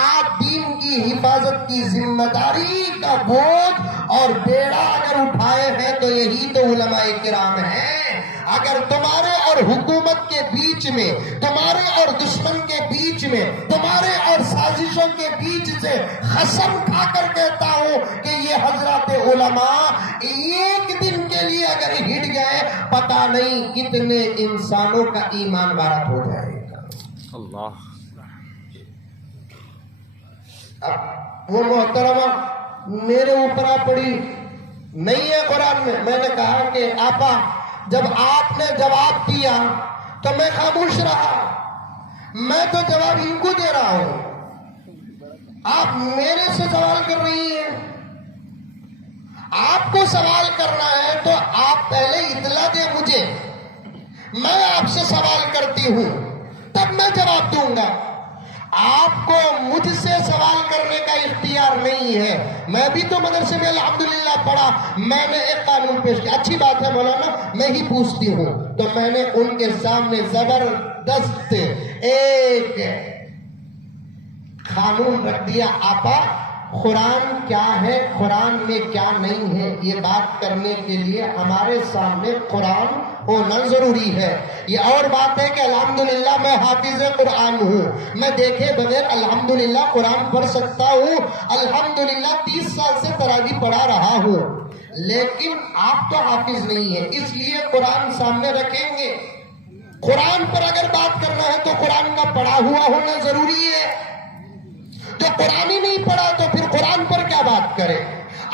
आज दीन की हिफाजत की जिम्मेदारी का बोझ और बेड़ा अगर उठाए हैं तो यही तो उलमाए किराम हैं। अगर तुम्हारे और हुकूमत के बीच में, तुम्हारे और दुश्मन के बीच में, तुम्हारे और साजिशों के बीच से कसम खाकर कहता हूं कि ये हजरत उलमा एक दिन के लिए अगर हिट गए, पता नहीं कितने इंसानों का ईमान बारात हो जाएगा। अल्लाह। अब वो मोहतरमा मेरे ऊपर पड़ी नहीं है कुरान में। मैंने कहा कि आपा जब आपने जवाब दिया तो मैं खामोश रहा, मैं तो जवाब इनको दे रहा हूं, आप मेरे से सवाल कर रही हैं। आपको सवाल करना है तो आप पहले इतला दे लीजिए, मैं आपसे सवाल करती हूं, तब मैं जवाब दूंगा। आपको मुझसे सवाल करने का इख्तियार नहीं है। मैं भी तो मदरसे में अल्हम्दुलिल्लाह पढ़ा, मैंने एक कानून पेश किया, अच्छी बात है मौलाना, मैं ही पूछती हूँ, तो मैंने उनके सामने जबरदस्त एक कानून रख दिया। आपा, कुरान क्या है, कुरान में क्या नहीं है, ये बात करने के लिए हमारे सामने कुरान होना जरूरी है। ये और बात है कि अल्हम्दुलिल्लाह मैं हाफिज कुरान हूँ, मैं देखे बगैर अल्हम्दुलिल्लाह कुरान पढ़ सकता हूँ, अल्हम्दुलिल्लाह 30 साल से तरावी पढ़ा रहा हूँ। लेकिन आप तो हाफिज नहीं है, इसलिए कुरान सामने रखेंगे। कुरान पर अगर बात करना है तो कुरान का पढ़ा हुआ होना जरूरी है। जो कुरान ही नहीं पढ़ा तो फिर कुरान पर क्या बात करें।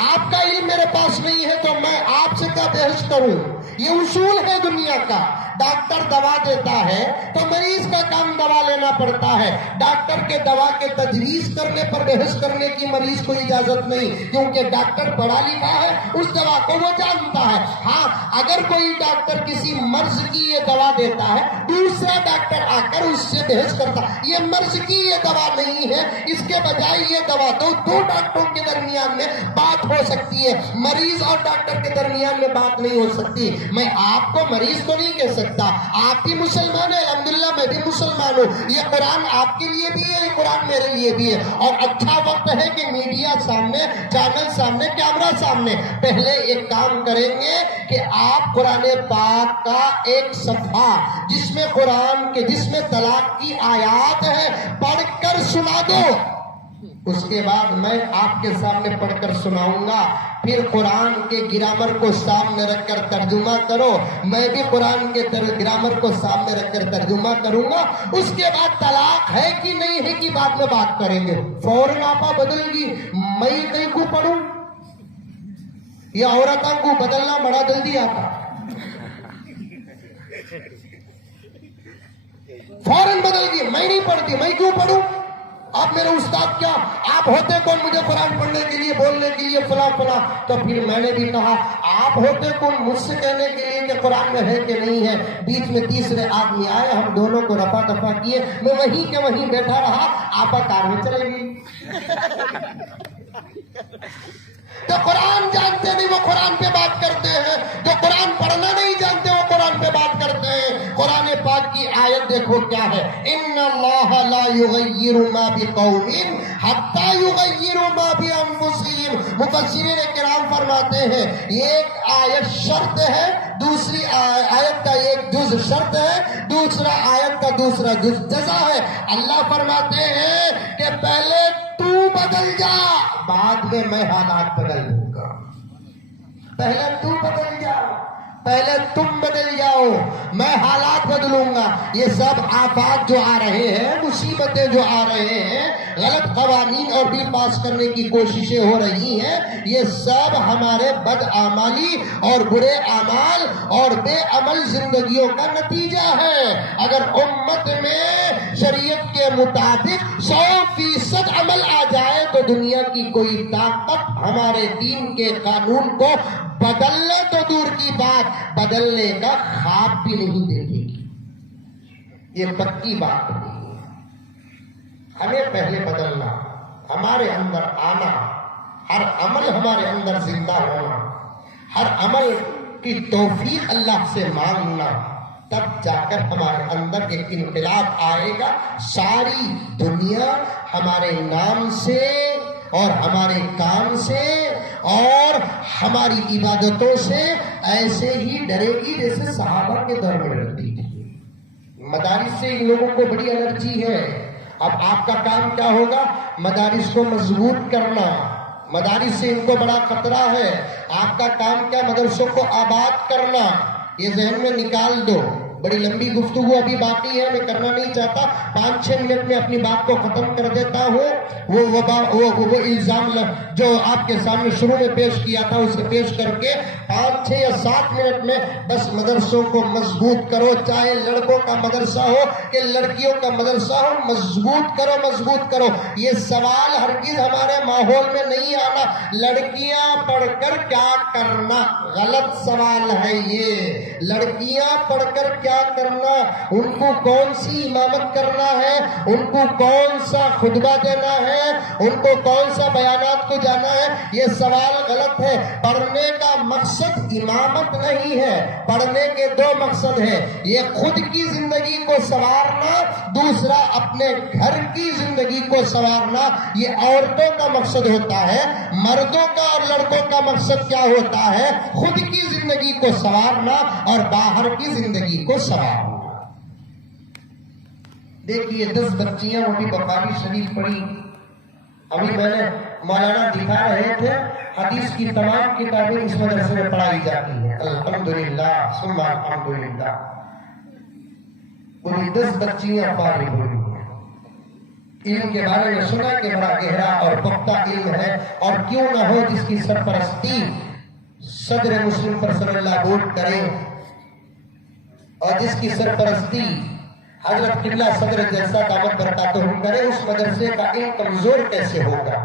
आपका इल्म मेरे पास नहीं है तो मैं आपसे क्या बहस करूं। ये उसूल है दुनिया का। डॉक्टर दवा देता है तो मरीज का काम दवा लेना पड़ता है। डॉक्टर के दवा के तजवीज करने पर बहस करने की मरीज को इजाजत नहीं, क्योंकि डॉक्टर पढ़ा लिखा है, उस दवा को वो जानता है। हाँ, अगर कोई डॉक्टर किसी मर्ज की ये दवा देता है, दूसरा डॉक्टर आकर उससे बहस करता है, ये मर्ज की ये दवा नहीं है, इसके बजाय ये दवा दो डॉक्टरों के दरमियान में बात हो सकती है, मरीज और डॉक्टर के दरमियान में बात नहीं हो सकती। मैं आपको मरीज तो नहीं कह सकता, आप भी मुसलमान है, अल्हम्दुलिल्लाह मैं भी मुसलमान हूँ। ये कुरान आपके लिए भी है, ये कुरान मेरे लिए भी है। और अच्छा वक्त है कि मीडिया सामने, चैनल सामने, कैमरा सामने, पहले एक काम करेंगे कि आप कुरान पाक का एक सफा जिसमें कुरान के, जिसमें तलाक की आयात है, पढ़कर सुना दो। उसके बाद मैं आपके सामने पढ़कर सुनाऊंगा, फिर कुरान के ग्रामर को सामने रखकर तर्जुमा करो, मैं भी कुरान के ग्रामर को सामने रखकर तर्जुमा करूंगा। उसके बाद तलाक है कि नहीं है की बात में बात करेंगे। फौरन आपा बदलगी, मैं कहीं को पढ़ूं, या औरतों को बदलना बड़ा जल्दी आता, फौरन बदलगी, मैं नहीं पढ़ती, मैं क्यों पढ़ूं। आप मेरे उस्ताद क्या, आप होते कौन मुझे कुरान पढ़ने के लिए, बोलने के लिए, फला फला। तो फिर मैंने भी कहा, आप होते कौन मुझसे कहने के लिए कि कुरान में है कि नहीं है। बीच में तीसरे आदमी आए, हम दोनों को रफा दफा किए, मैं वहीं के वहीं बैठा रहा, आपा कार में चले गई। तो कुरान जानते नहीं वो कुरान पे बात करते हैं, जो कुरान पढ़ना नहीं जानते वो कुरान पे बात करते हैं। कुरान पाक की आयत देखो क्या है, इन्नल्लाह ला युगय्यिरु मा बिकौमिन हत्ता युगय्यिरु मा बिअनफुसिहिम। मुफस्सिरीन किराम फरमाते हैं, एक आयत शर्त है, दूसरी आयत का एक जुज शर्त है, दूसरा आयत का दूसरा जुज जज़ा है। अल्लाह फरमाते हैं कि पहले तू बदल जा, बाद में मैं हालात बदल दूंगा। पहले तू बदल जा, पहले तुम बदल जाओ, मैं हालात बदलूंगा। ये सब आफात जो आ रहे हैं, मुसीबतें जो आ रहे हैं, गलत कवानीन और बिल पास करने की कोशिशें हो रही हैं, ये सब हमारे बदआमाली और बुरे अमाल और बेअमल जिंदगियों का नतीजा है। अगर उम्मत में शरीयत के मुताबिक 100% अमल आ जाए तो दुनिया की कोई ताकत हमारे दीन के कानून को बदलने तो दूर की बात, बदलने का ख्वाब भी नहीं देखेगी। ये पक्की बात नहीं है। हमें पहले बदलना, हमारे अंदर आना, हर अमल हमारे अंदर जिंदा होना, हर अमल की तौफीक अल्लाह से मांगना, तब जाकर हमारे अंदर एक इनकलाब आएगा। सारी दुनिया हमारे नाम से और हमारे काम से और हमारी इबादतों से ऐसे ही डरेगी जैसे सहाबा के दौर में डरती थी। मदारिस से इन लोगों को बड़ी एलर्जी है। अब आपका काम क्या होगा, मदारिस को मजबूत करना। मदारिस से इनको बड़ा खतरा है। आपका काम क्या, मदरसों को आबाद करना। ये जहन में निकाल दो। बड़ी लंबी गुफ्तगू अभी बाकी है, मैं करना नहीं चाहता, 5-6 मिनट में अपनी बात को खत्म कर देता हूँ। वो इल्जाम जो आपके सामने शुरू में पेश किया था उसे पेश करके 5-6 या 7 मिनट में बस मदरसों को मजबूत करो, चाहे लड़कों का मदरसा हो कि लड़कियों का मदरसा हो, मजबूत करो, मजबूत करो। ये सवाल हरगिज हमारे माहौल में नहीं आना, लड़कियां पढ़कर क्या करना, गलत सवाल है ये। लड़कियां पढ़कर क्या करना, उनको कौन सी इमामत करना है, उनको कौन सा खुतबा देना है, उनको कौन सा बयानात को जाना है, ये सवाल गलत है। पढ़ने का मकसद इमामत नहीं है, पढ़ने के 2 मकसद है, ये खुद की जिंदगी को संवारना, दूसरा अपने घर की जिंदगी को संवारना। ये औरतों का मकसद होता है। मर्दों का और लड़कों का मकसद क्या होता है? खुद की जिंदगी को संवारना और बाहर की जिंदगी को संवारना। देखिए 10 बच्चियां वो भी बुखारी शरीफ पढ़ी। अभी मैंने मौलाना दिखा रहे थे, हदीस की तमाम किताबें इस मदरसे में पढ़ाई जाती हैं। अल्हम्दुलिल्लाह सुम्मा अल्हम्दुलिल्लाह। पूरी 10 बच्चियां फारिग हुई हैं। इल्म के बारे में सुना कि बड़ा गहरा और पुख्ता इल्म है, और क्यों न हो जिसकी सरपरस्ती सदर मुस्लिम पर सल्लल्लाहु अलैहि वसल्लम करे और जिसकी सरपरस्ती हजरत किबला सदर जैसा दामत बरकातहू करे, उस मदरसे का इल्म कमजोर कैसे होगा?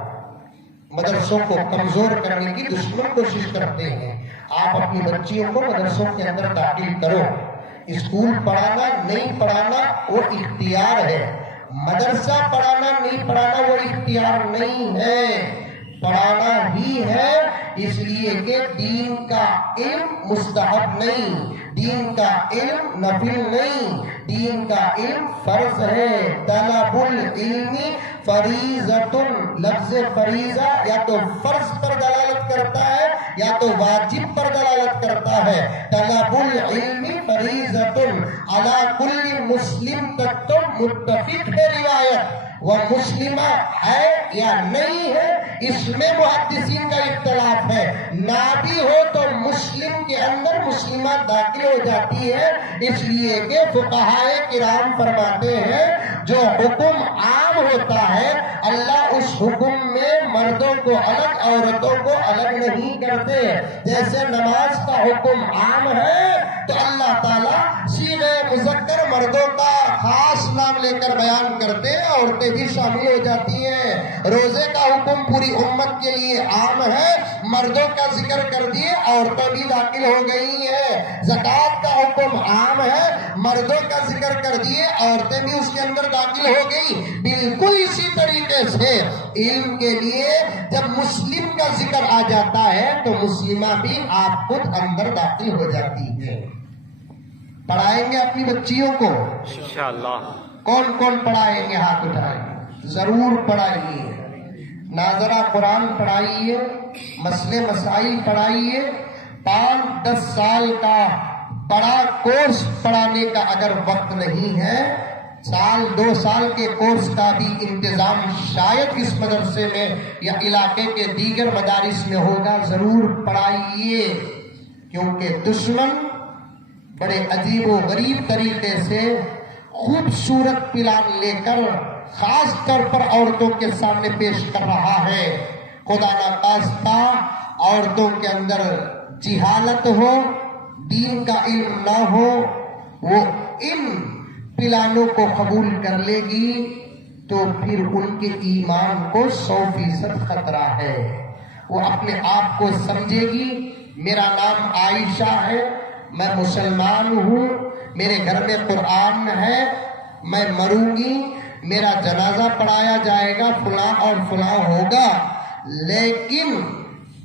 मदरसों को कमजोर करने की दुश्मन कोशिश करते हैं। आप अपनी बच्चियों को मदरसों के अंदर दाखिल करो। स्कूल पढ़ाना नहीं पढ़ाना वो इख्तियार है, मदरसा पढ़ाना नहीं पढ़ाना वो इख्तियार नहीं है, पढ़ाना ही है। इसलिए कि दीन का इल्म मुस्तहब नहीं, दीन का इल्म नफिल नहीं, दीन का इल्म फर्ज है। तलबुल इल्मी फरीज़तुन, लफ्ज़ फरीज़ा या तो फर्ज पर दलालत करता है या तो वाजिब पर दलालत करता है। तलबुल इल्मी फरीज़तुन अला कुल्ली मुस्लिम तक तो मुत्तफिक है रिवायत, वह मुस्लिमा है या नहीं है इसमें मुहद्दिसीन का इख्तिलाफ है। ना भी हो तो मुस्लिम के अंदर मुस्लिमा दाखिल हो जाती है, इसलिए कि फुक़हाए किराम फरमाते हैं जो हुक्म आम होता है अल्लाह उस हुक्म में मर्दों को अलग औरतों को अलग नहीं करते। जैसे नमाज का हुक्म आम है तो अल्लाह ताला सीगे मुज़क्कर मर्दों का खास नाम लेकर बयान करते हैं, औरतें भी शामिल हो जाती हैं। रोजे का हुक्म पूरी उम्मत के लिए आम है, मर्दों का जिक्र कर दिए औरतें भी दाखिल हो गई हैं। ज़कात का हुक्म आम है, मर्दों का जिक्र कर दिए औरतें भी उसके अंदर दाखिल हो गई। बिल्कुल इसी तरीके से इल्म के लिए जब मुस्लिम का जिक्र आ जाता है तो मुस्लिमा भी आप खुद अंदर दाखिल हो जाती है। पढ़ाएंगे अपनी बच्चियों को इंशाअल्लाह। कौन कौन पढ़ाएंगे? हाथ उठाएंगे। जरूर पढ़ाइए, नाजरा कुरान पढ़ाइए, मसले मसाइल पढ़ाइए। 5-10 साल का बड़ा कोर्स पढ़ाने का अगर वक्त नहीं है, 1-2 साल के कोर्स का भी इंतजाम शायद इस मदरसे में या इलाके के दीगर मदारिस में होगा। जरूर पढ़ाइए, क्योंकि दुश्मन बड़े अजीब व गरीब तरीके से खूबसूरत प्लान लेकर खास तौर पर औरतों के सामने पेश कर रहा है। खुदा ना खास्ता औरतों के अंदर जिहालत हो, दीन का इल्म ना हो, वो इन प्लानों को कबूल कर लेगी तो फिर उनके ईमान को 100% खतरा है। वो अपने आप को समझेगी मेरा नाम आयशा है, मैं मुसलमान हूँ, मेरे घर में कुरान है, मैं मरूंगी, मेरा जनाजा पढ़ाया जाएगा, फुला और फुला होगा। लेकिन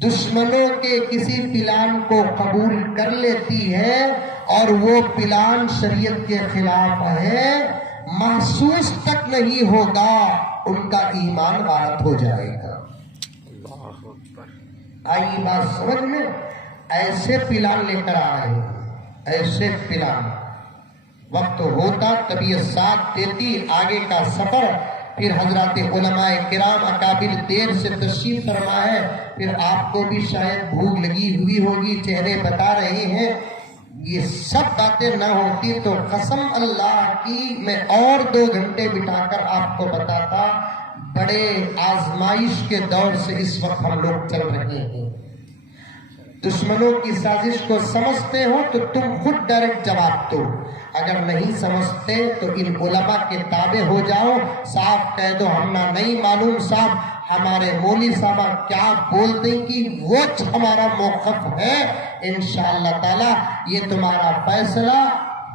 दुश्मनों के किसी प्लान को कबूल कर लेती है और वो प्लान शरीयत के खिलाफ है, महसूस तक नहीं होगा, उनका ईमान गायब हो जाएगा। आई बात समझ में? ऐसे प्लान लेकर आ रहे हैं, ऐसे प्लान। वक्त होता तबीयत साथ देती, आगे का सफर फिर हजरत उलमाए किराम अकाबिर देर से तशरीफ फरमा है, फिर आपको भी शायद भूख लगी हुई होगी, चेहरे बता रहे हैं। ये सब बातें न होती तो कसम अल्लाह की मैं और 2 घंटे बिताकर आपको बताता। बड़े आजमाइश के दौर से इस वक्त हम लोग चल रहे हैं। दुश्मनों की साजिश को समझते हो तो तुम खुद डायरेक्ट जवाब दो, अगर नहीं समझते तो इन उलमा के ताबे हो जाओ। साफ कह दो हमना नहीं मालूम साहब, हमारे मौली साहब क्या बोल देंगी वो हमारा मौक़िफ़ है। इंशाअल्लाह ताला ये तुम्हारा फैसला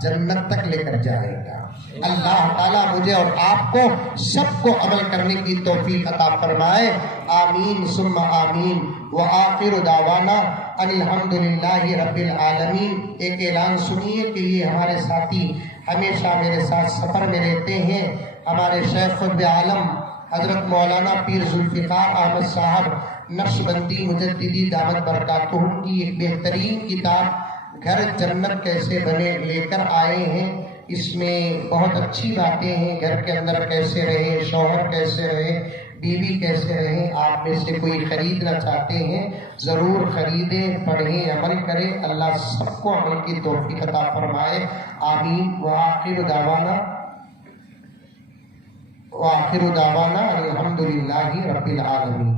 जन्नत तक लेकर जाएगा। अल्लाह ताला मुझे और आपको सबको अमल करने की तौफीक अता फरमाए। आमीन सुम्मा आमीन। व आखिर दावाना अल्हम्दुलिल्लाहि रब्बिल आलमीन। एक ऐलान सुनिए कि ये हमारे साथी हमेशा मेरे साथ सफ़र में रहते हैं। हमारे शेख़ आलम हज़रत मौलाना पीर जुल्फ़िकार अहमद साहब नक्शबंदी मुजद्दिदी दामत बरकातुहू की एक बेहतरीन किताब घर जन्नत कैसे बने लेकर आए हैं। इसमें बहुत अच्छी बातें हैं, घर के अंदर कैसे रहे, शौहर कैसे रहे, बीवी कैसे रहे। आप में से कोई खरीदना चाहते हैं ज़रूर खरीदें, पढ़ें, अमल करें। अल्लाह सबको अमल की तौफीक अता फरमाए। आमीन। व आखिर दावाना अल्हम्दुलिल्लाहि रब्बिल आलमीन।